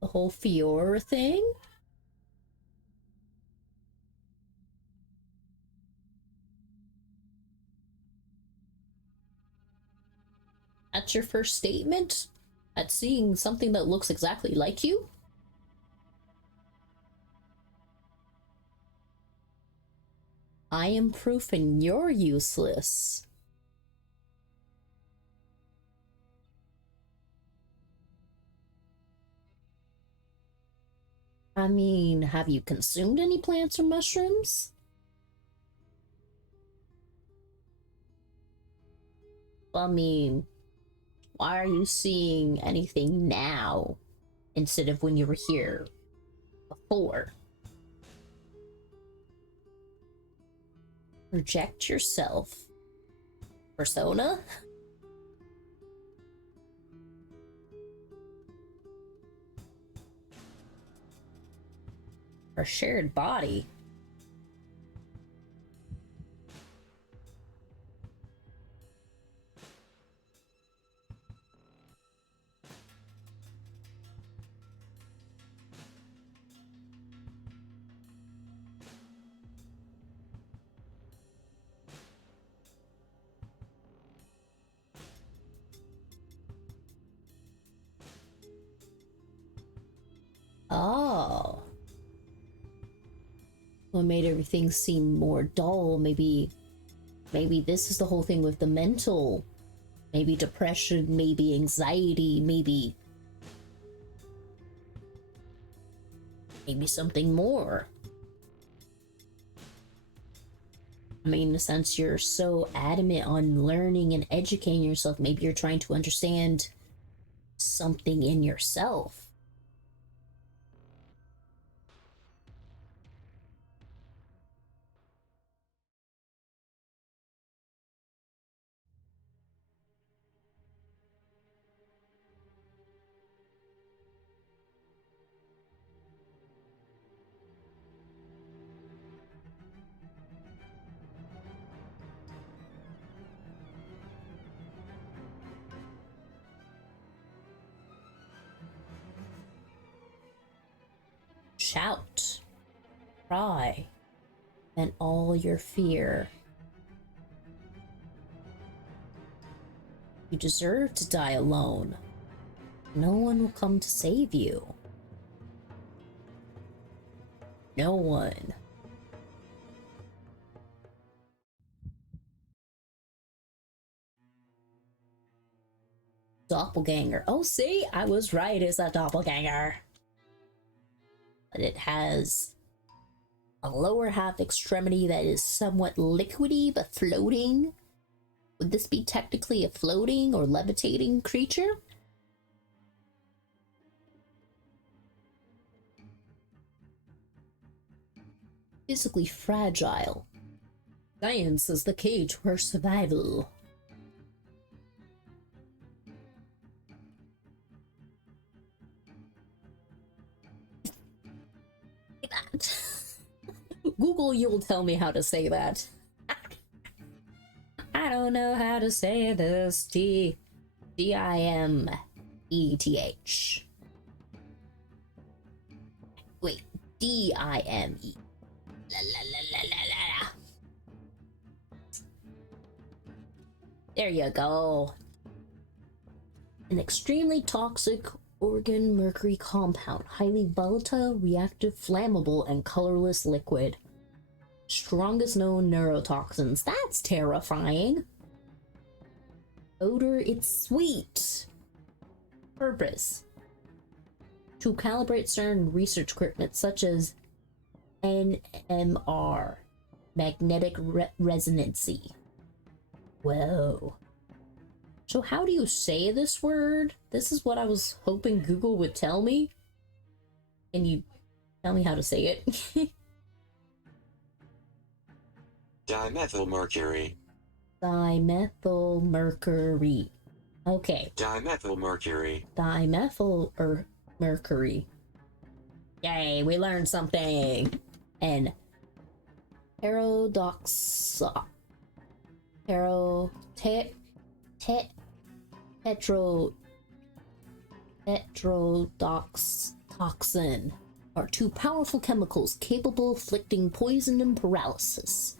The whole Fiora thing? That's your first statement? At seeing something that looks exactly like you? I am proof and you're useless. I mean, have you consumed any plants or mushrooms? I mean, why are you seeing anything now instead of when you were here before? Reject yourself. Persona? Or shared body? Oh. What made everything seem more dull? Maybe this is the whole thing with the mental. Maybe depression, maybe anxiety, maybe something more. I mean, since you're so adamant on learning and educating yourself, maybe you're trying to understand something in yourself. Shout, cry, and all your fear. You deserve to die alone. No one will come to save you. No one. Doppelganger. Oh, see, I was right, it's a doppelganger. But it has a lower half extremity that is somewhat liquidy but floating. Would this be technically a floating or levitating creature? Physically fragile. Science is the key to her survival. That. Google, you'll tell me how to say that. I don't know how to say this. D-I-M-E-T-H. Wait, D-I-M-E. La la la la la la. There you go. An extremely toxic organ mercury compound, highly volatile, reactive, flammable, and colorless liquid. Strongest known neurotoxins. That's terrifying. Odor, it's sweet. Purpose: to calibrate certain research equipment such as NMR, magnetic resonancy. Whoa. So how do you say this word? This is what I was hoping Google would tell me. Can you tell me how to say it? Dimethylmercury. Dimethylmercury. Okay. Dimethylmercury. Dimethylmercury. Yay, we learned something. And petrodoxin. Are two powerful chemicals capable of inflicting poison and paralysis.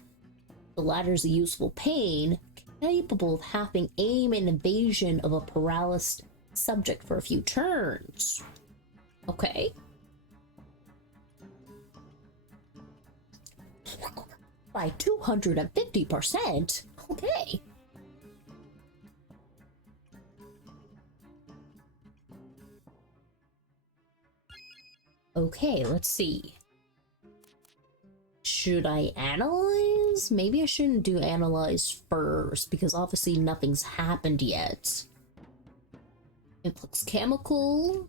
The latter is a useful pain, capable of having aim and evasion of a paralyzed subject for a few turns. Okay. By 250%? Okay. Okay, let's see. Should I analyze analyze? Maybe I shouldn't do analyze first, because obviously nothing's happened yet. Influx chemical.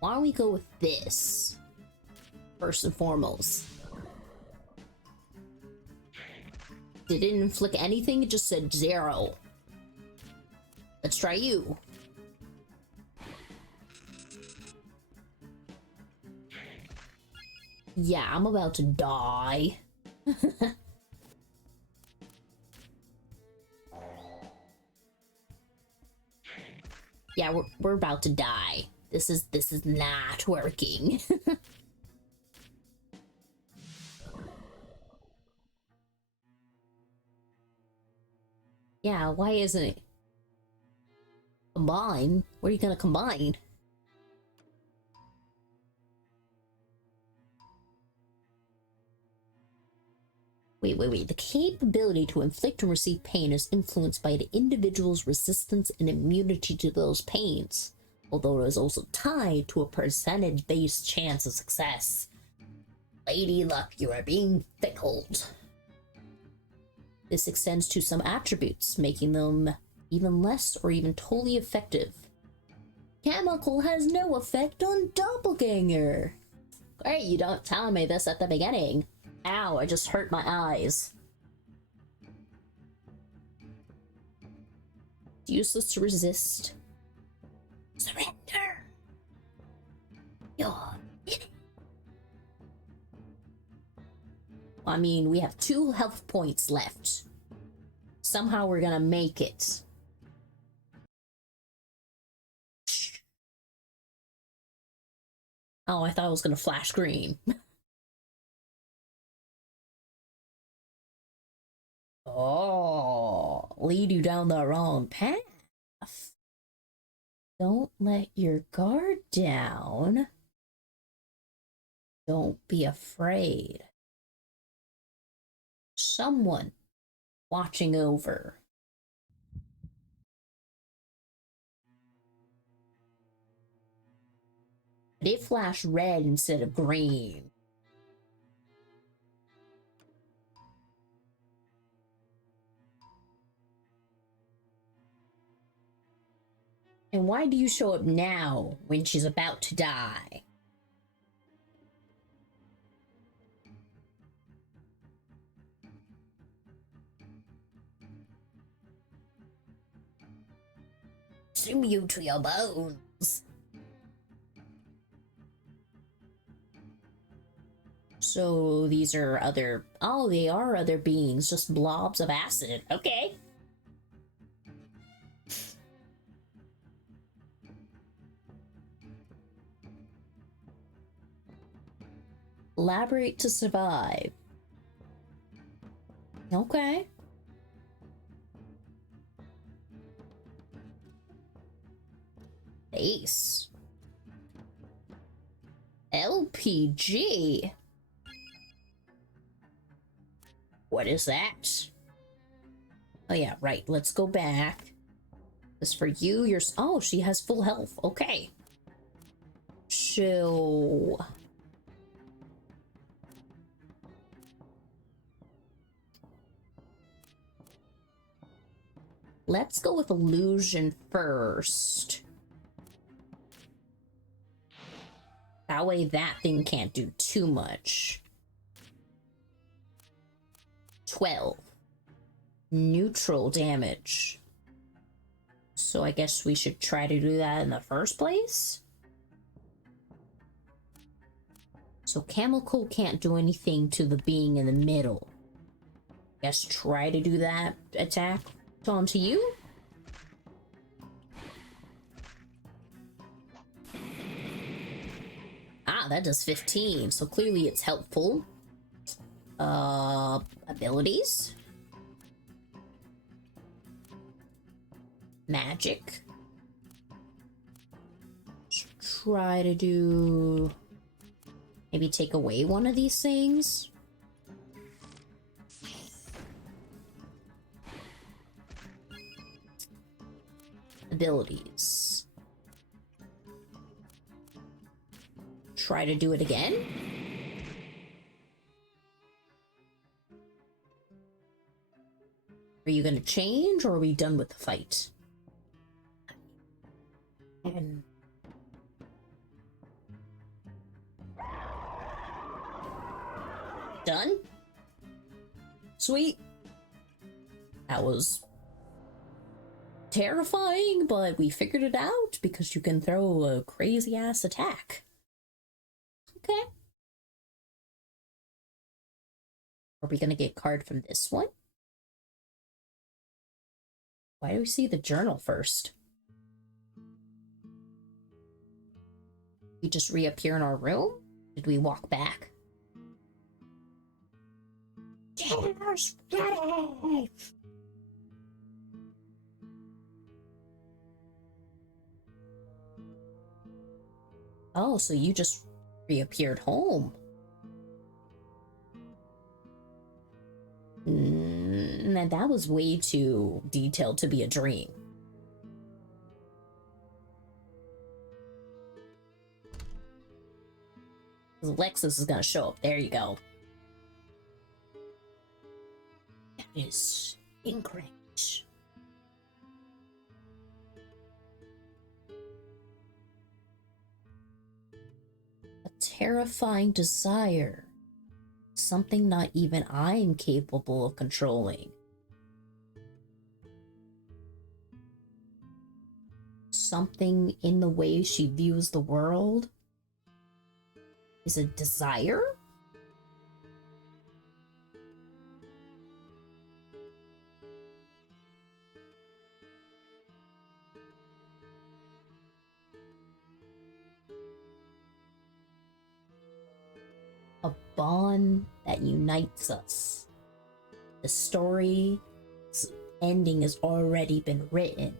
Why don't we go with this first and foremost? Did it inflict anything? It just said 0. Let's try you. Yeah, I'm about to die. Yeah, we're about to die. This is not working. Yeah, why isn't it? Combine? What are you gonna combine? Wait. The capability to inflict and receive pain is influenced by the individual's resistance and immunity to those pains, although it is also tied to a percentage-based chance of success. Lady Luck, you are being fickled. This extends to some attributes, making them even less or even totally effective. Chemical has no effect on Doppelganger. Great, you don't tell me this at the beginning. Ow, I just hurt my eyes. It's useless to resist. Surrender! You're in it. I mean, we have 2 health points left. Somehow we're gonna make it. Oh, I thought it was gonna flash green. Oh, lead you down the wrong path. Don't let your guard down. Don't be afraid. Someone watching over. But it flashed red instead of green. And why do you show up now when she's about to die? Consume you to your bones. So these are other... Oh, they are other beings, just blobs of acid. Okay. Elaborate to survive. Okay. Ace. LPG. What is that? Oh yeah, right. Let's go back. This for you. You're... Oh, she has full health. Okay. Chill. Let's go with illusion first. That way that thing can't do too much. 12. Neutral damage. So I guess we should try to do that in the first place? So chemical can't do anything to the being in the middle. Guess try to do that attack onto you? Ah, that does 15, so clearly it's helpful. Abilities. Magic. Let's try to do... Maybe take away one of these things. Abilities. Try to do it again. Are you gonna change, or are we done with the fight? And done? Sweet. That was terrifying, but we figured it out because you can throw a crazy ass attack. Okay. Are we gonna get a card from this one? Why do we see the journal first? We just reappear in our room? Did we walk back? Dinner's ready! Oh, so you just reappeared home. That was way too detailed to be a dream. Alexis is gonna show up. There you go. That is incorrect. A terrifying desire. Something not even I'm capable of controlling. Something in the way she views the world is a desire? A bond that unites us. The story's ending has already been written.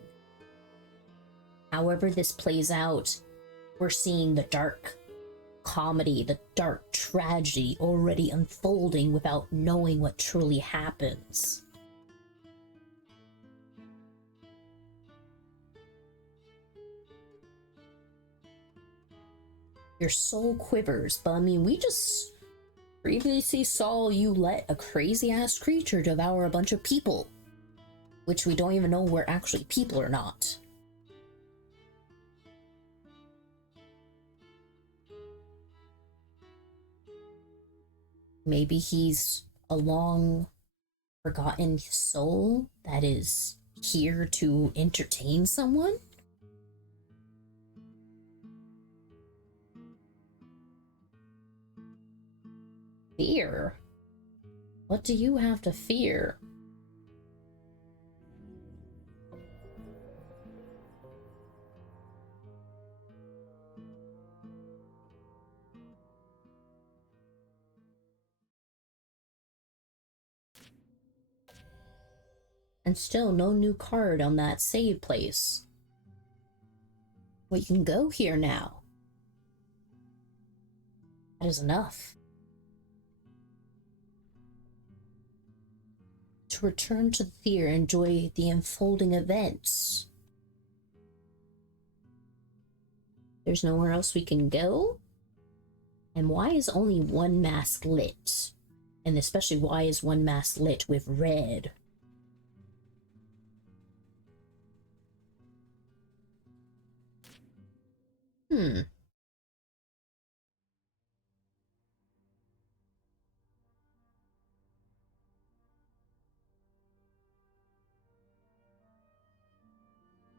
However this plays out, we're seeing the dark comedy, the dark tragedy already unfolding without knowing what truly happens. Your soul quivers, but I mean, we just previously saw you let a crazy ass creature devour a bunch of people, which we don't even know were actually people or not. Maybe he's a long forgotten soul that is here to entertain someone? Fear? What do you have to fear? And still no new card on that save place. We can go here now. That is enough. To return to the theater and enjoy the unfolding events. There's nowhere else we can go? And why is only one mask lit? And especially, why is one mask lit with red?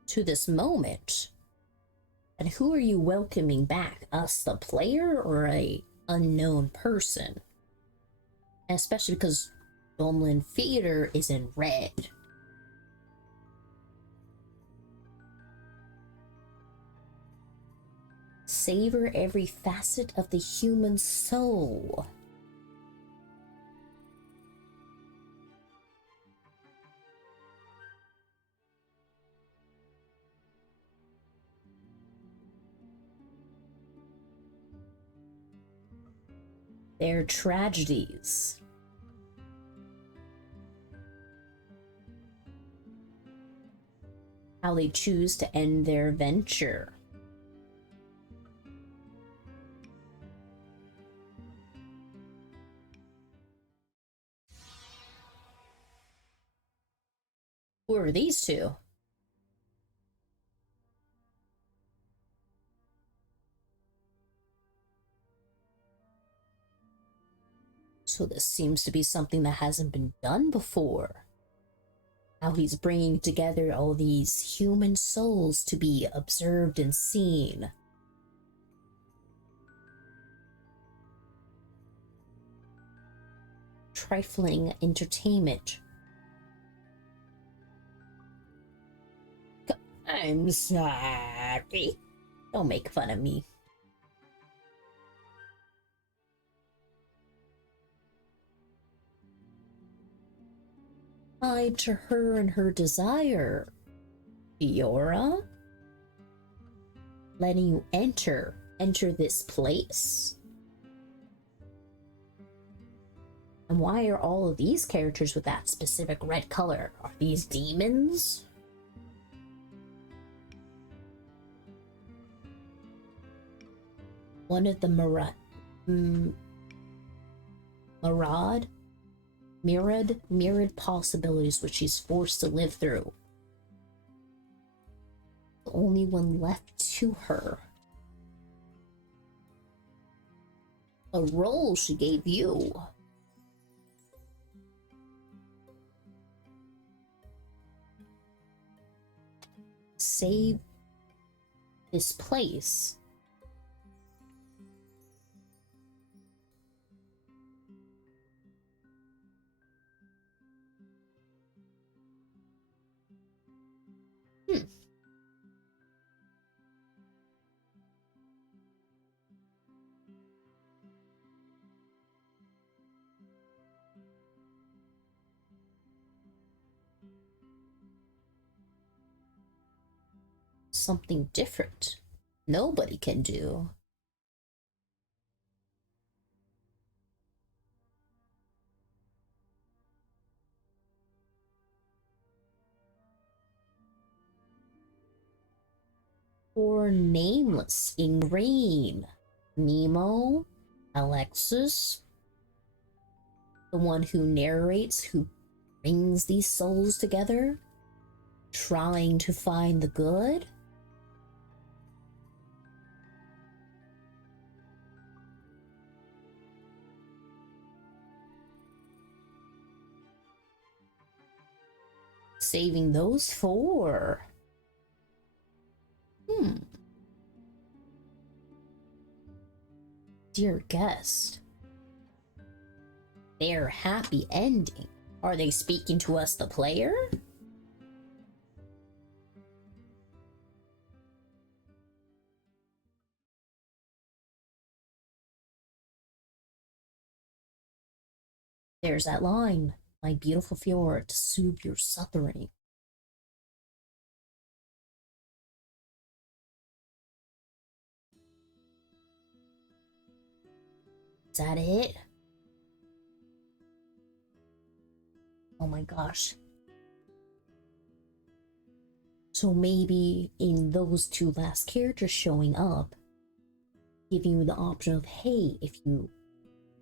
To this moment. And who are you welcoming back? Us, the player, or a unknown person? And especially because Dumoulin Theater is in red. Savor every facet of the human soul. Their tragedies. How they choose to end their venture. Who are these two? So this seems to be something that hasn't been done before. How he's bringing together all these human souls to be observed and seen. Trifling entertainment. I'm sorry. Don't make fun of me. Tied to her and her desire. Fiora? Letting you enter this place. And why are all of these characters with that specific red color? Are these demons? One of the myriad possibilities which she's forced to live through. The only one left to her. A role she gave you. Save this place. Something different nobody can do. Or nameless in green. Nemo, Alexis, the one who narrates, who brings these souls together, trying to find the good. Saving those four. Dear guest, their happy ending. Are they speaking to us, the player? There's that line, my beautiful Fiora, to soothe your suffering. Is that it? Oh my gosh. So maybe in those two last characters showing up, giving you the option of, hey, if you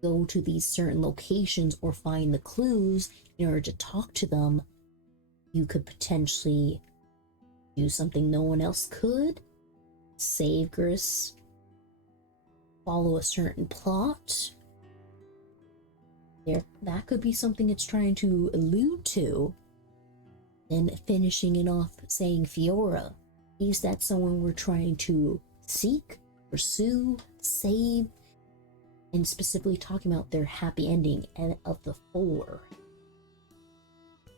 go to these certain locations or find the clues in order to talk to them, you could potentially do something no one else could. Save Gris. Follow a certain plot. That could be something it's trying to allude to. Then finishing it off saying Fiora. Is that someone we're trying to seek, pursue, save? And specifically talking about their happy ending and of the four.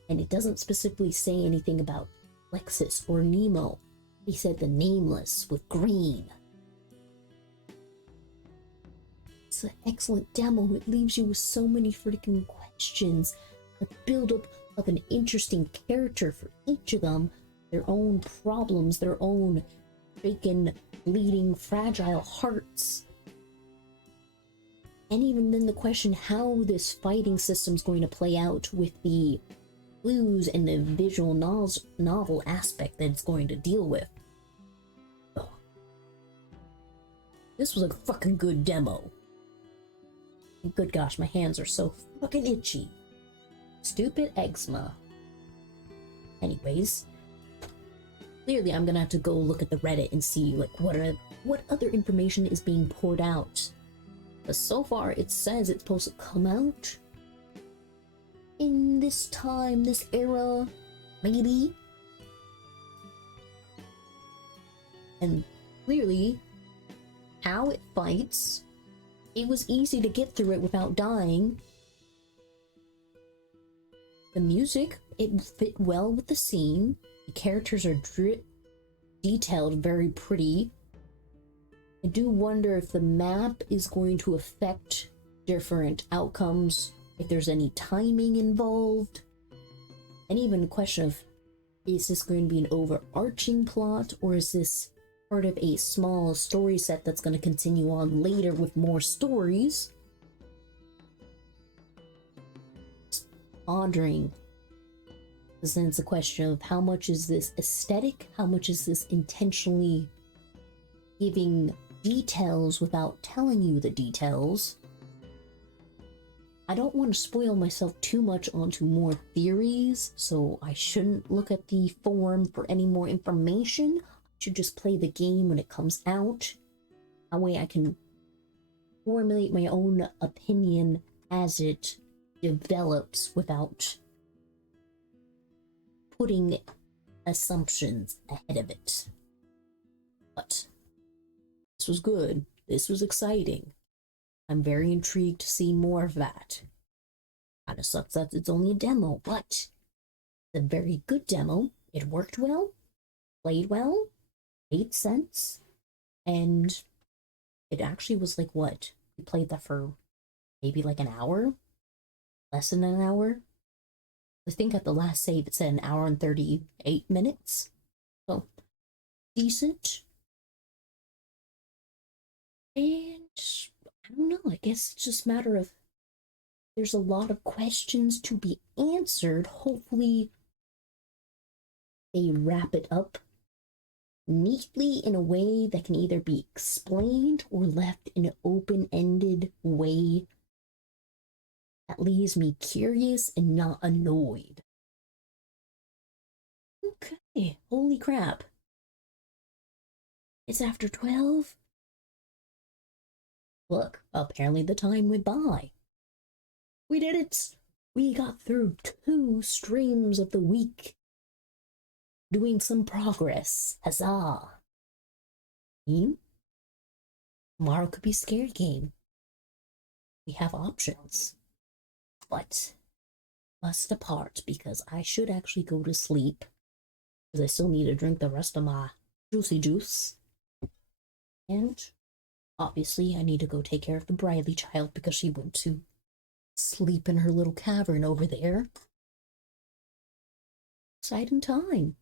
And it doesn't specifically say anything about Lexus or Nemo. He said the nameless with green. It's an excellent demo. It leaves you with so many freaking questions. A build-up of an interesting character for each of them. Their own problems, their own freaking bleeding, fragile hearts. And even then the question how this fighting system is going to play out with the clues and the visual novel aspect that it's going to deal with. Oh. This was a fucking good demo. Good gosh, my hands are so fucking itchy. Stupid eczema. Anyways, clearly I'm gonna have to go look at the Reddit and see like what other information is being poured out. But so far it says it's supposed to come out in this time, this era, maybe. And clearly, how it fights, it was easy to get through it without dying. The music, it fit well with the scene. The characters are detailed very pretty. I do wonder if the map is going to affect different outcomes, if there's any timing involved, and even a question of, is this going to be an overarching plot, or is this part of a small story set that's going to continue on later with more stories? Just pondering. Because then it's a question of how much is this aesthetic, how much is this intentionally giving details without telling you the details. I don't want to spoil myself too much onto more theories, so I shouldn't look at the forum for any more information. I should just play the game when it comes out. That way I can formulate my own opinion as it develops without putting assumptions ahead of it. But this was good. This was exciting. I'm very intrigued to see more of that. Kinda sucks that it's only a demo, but it's a very good demo. It worked well, played well, made sense, and it actually was like what? We played that for maybe like an hour? Less than an hour? I think at the last save it said an hour and 38 minutes. So, decent. And I don't know, I guess it's just a matter of there's a lot of questions to be answered. Hopefully they wrap it up neatly in a way that can either be explained or left in an open-ended way that leaves me curious and not annoyed. Okay, holy crap. It's after 12? Look, apparently the time went by. We did it! We got through 2 streams of the week. Doing some progress. Huzzah! Tomorrow could be scary game. We have options. But must depart because I should actually go to sleep. Because I still need to drink the rest of my juicy juice. And obviously, I need to go take care of the Briley child because she went to sleep in her little cavern over there. Exciting time.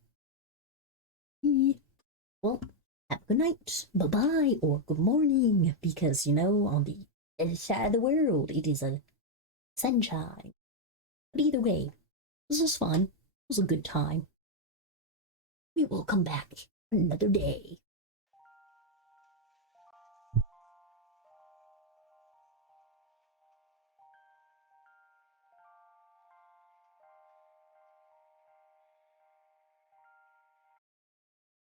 Well, have a good night, bye-bye, or good morning, because, you know, on the other side of the world, it is a sunshine. But either way, this was fun. It was a good time. We will come back another day.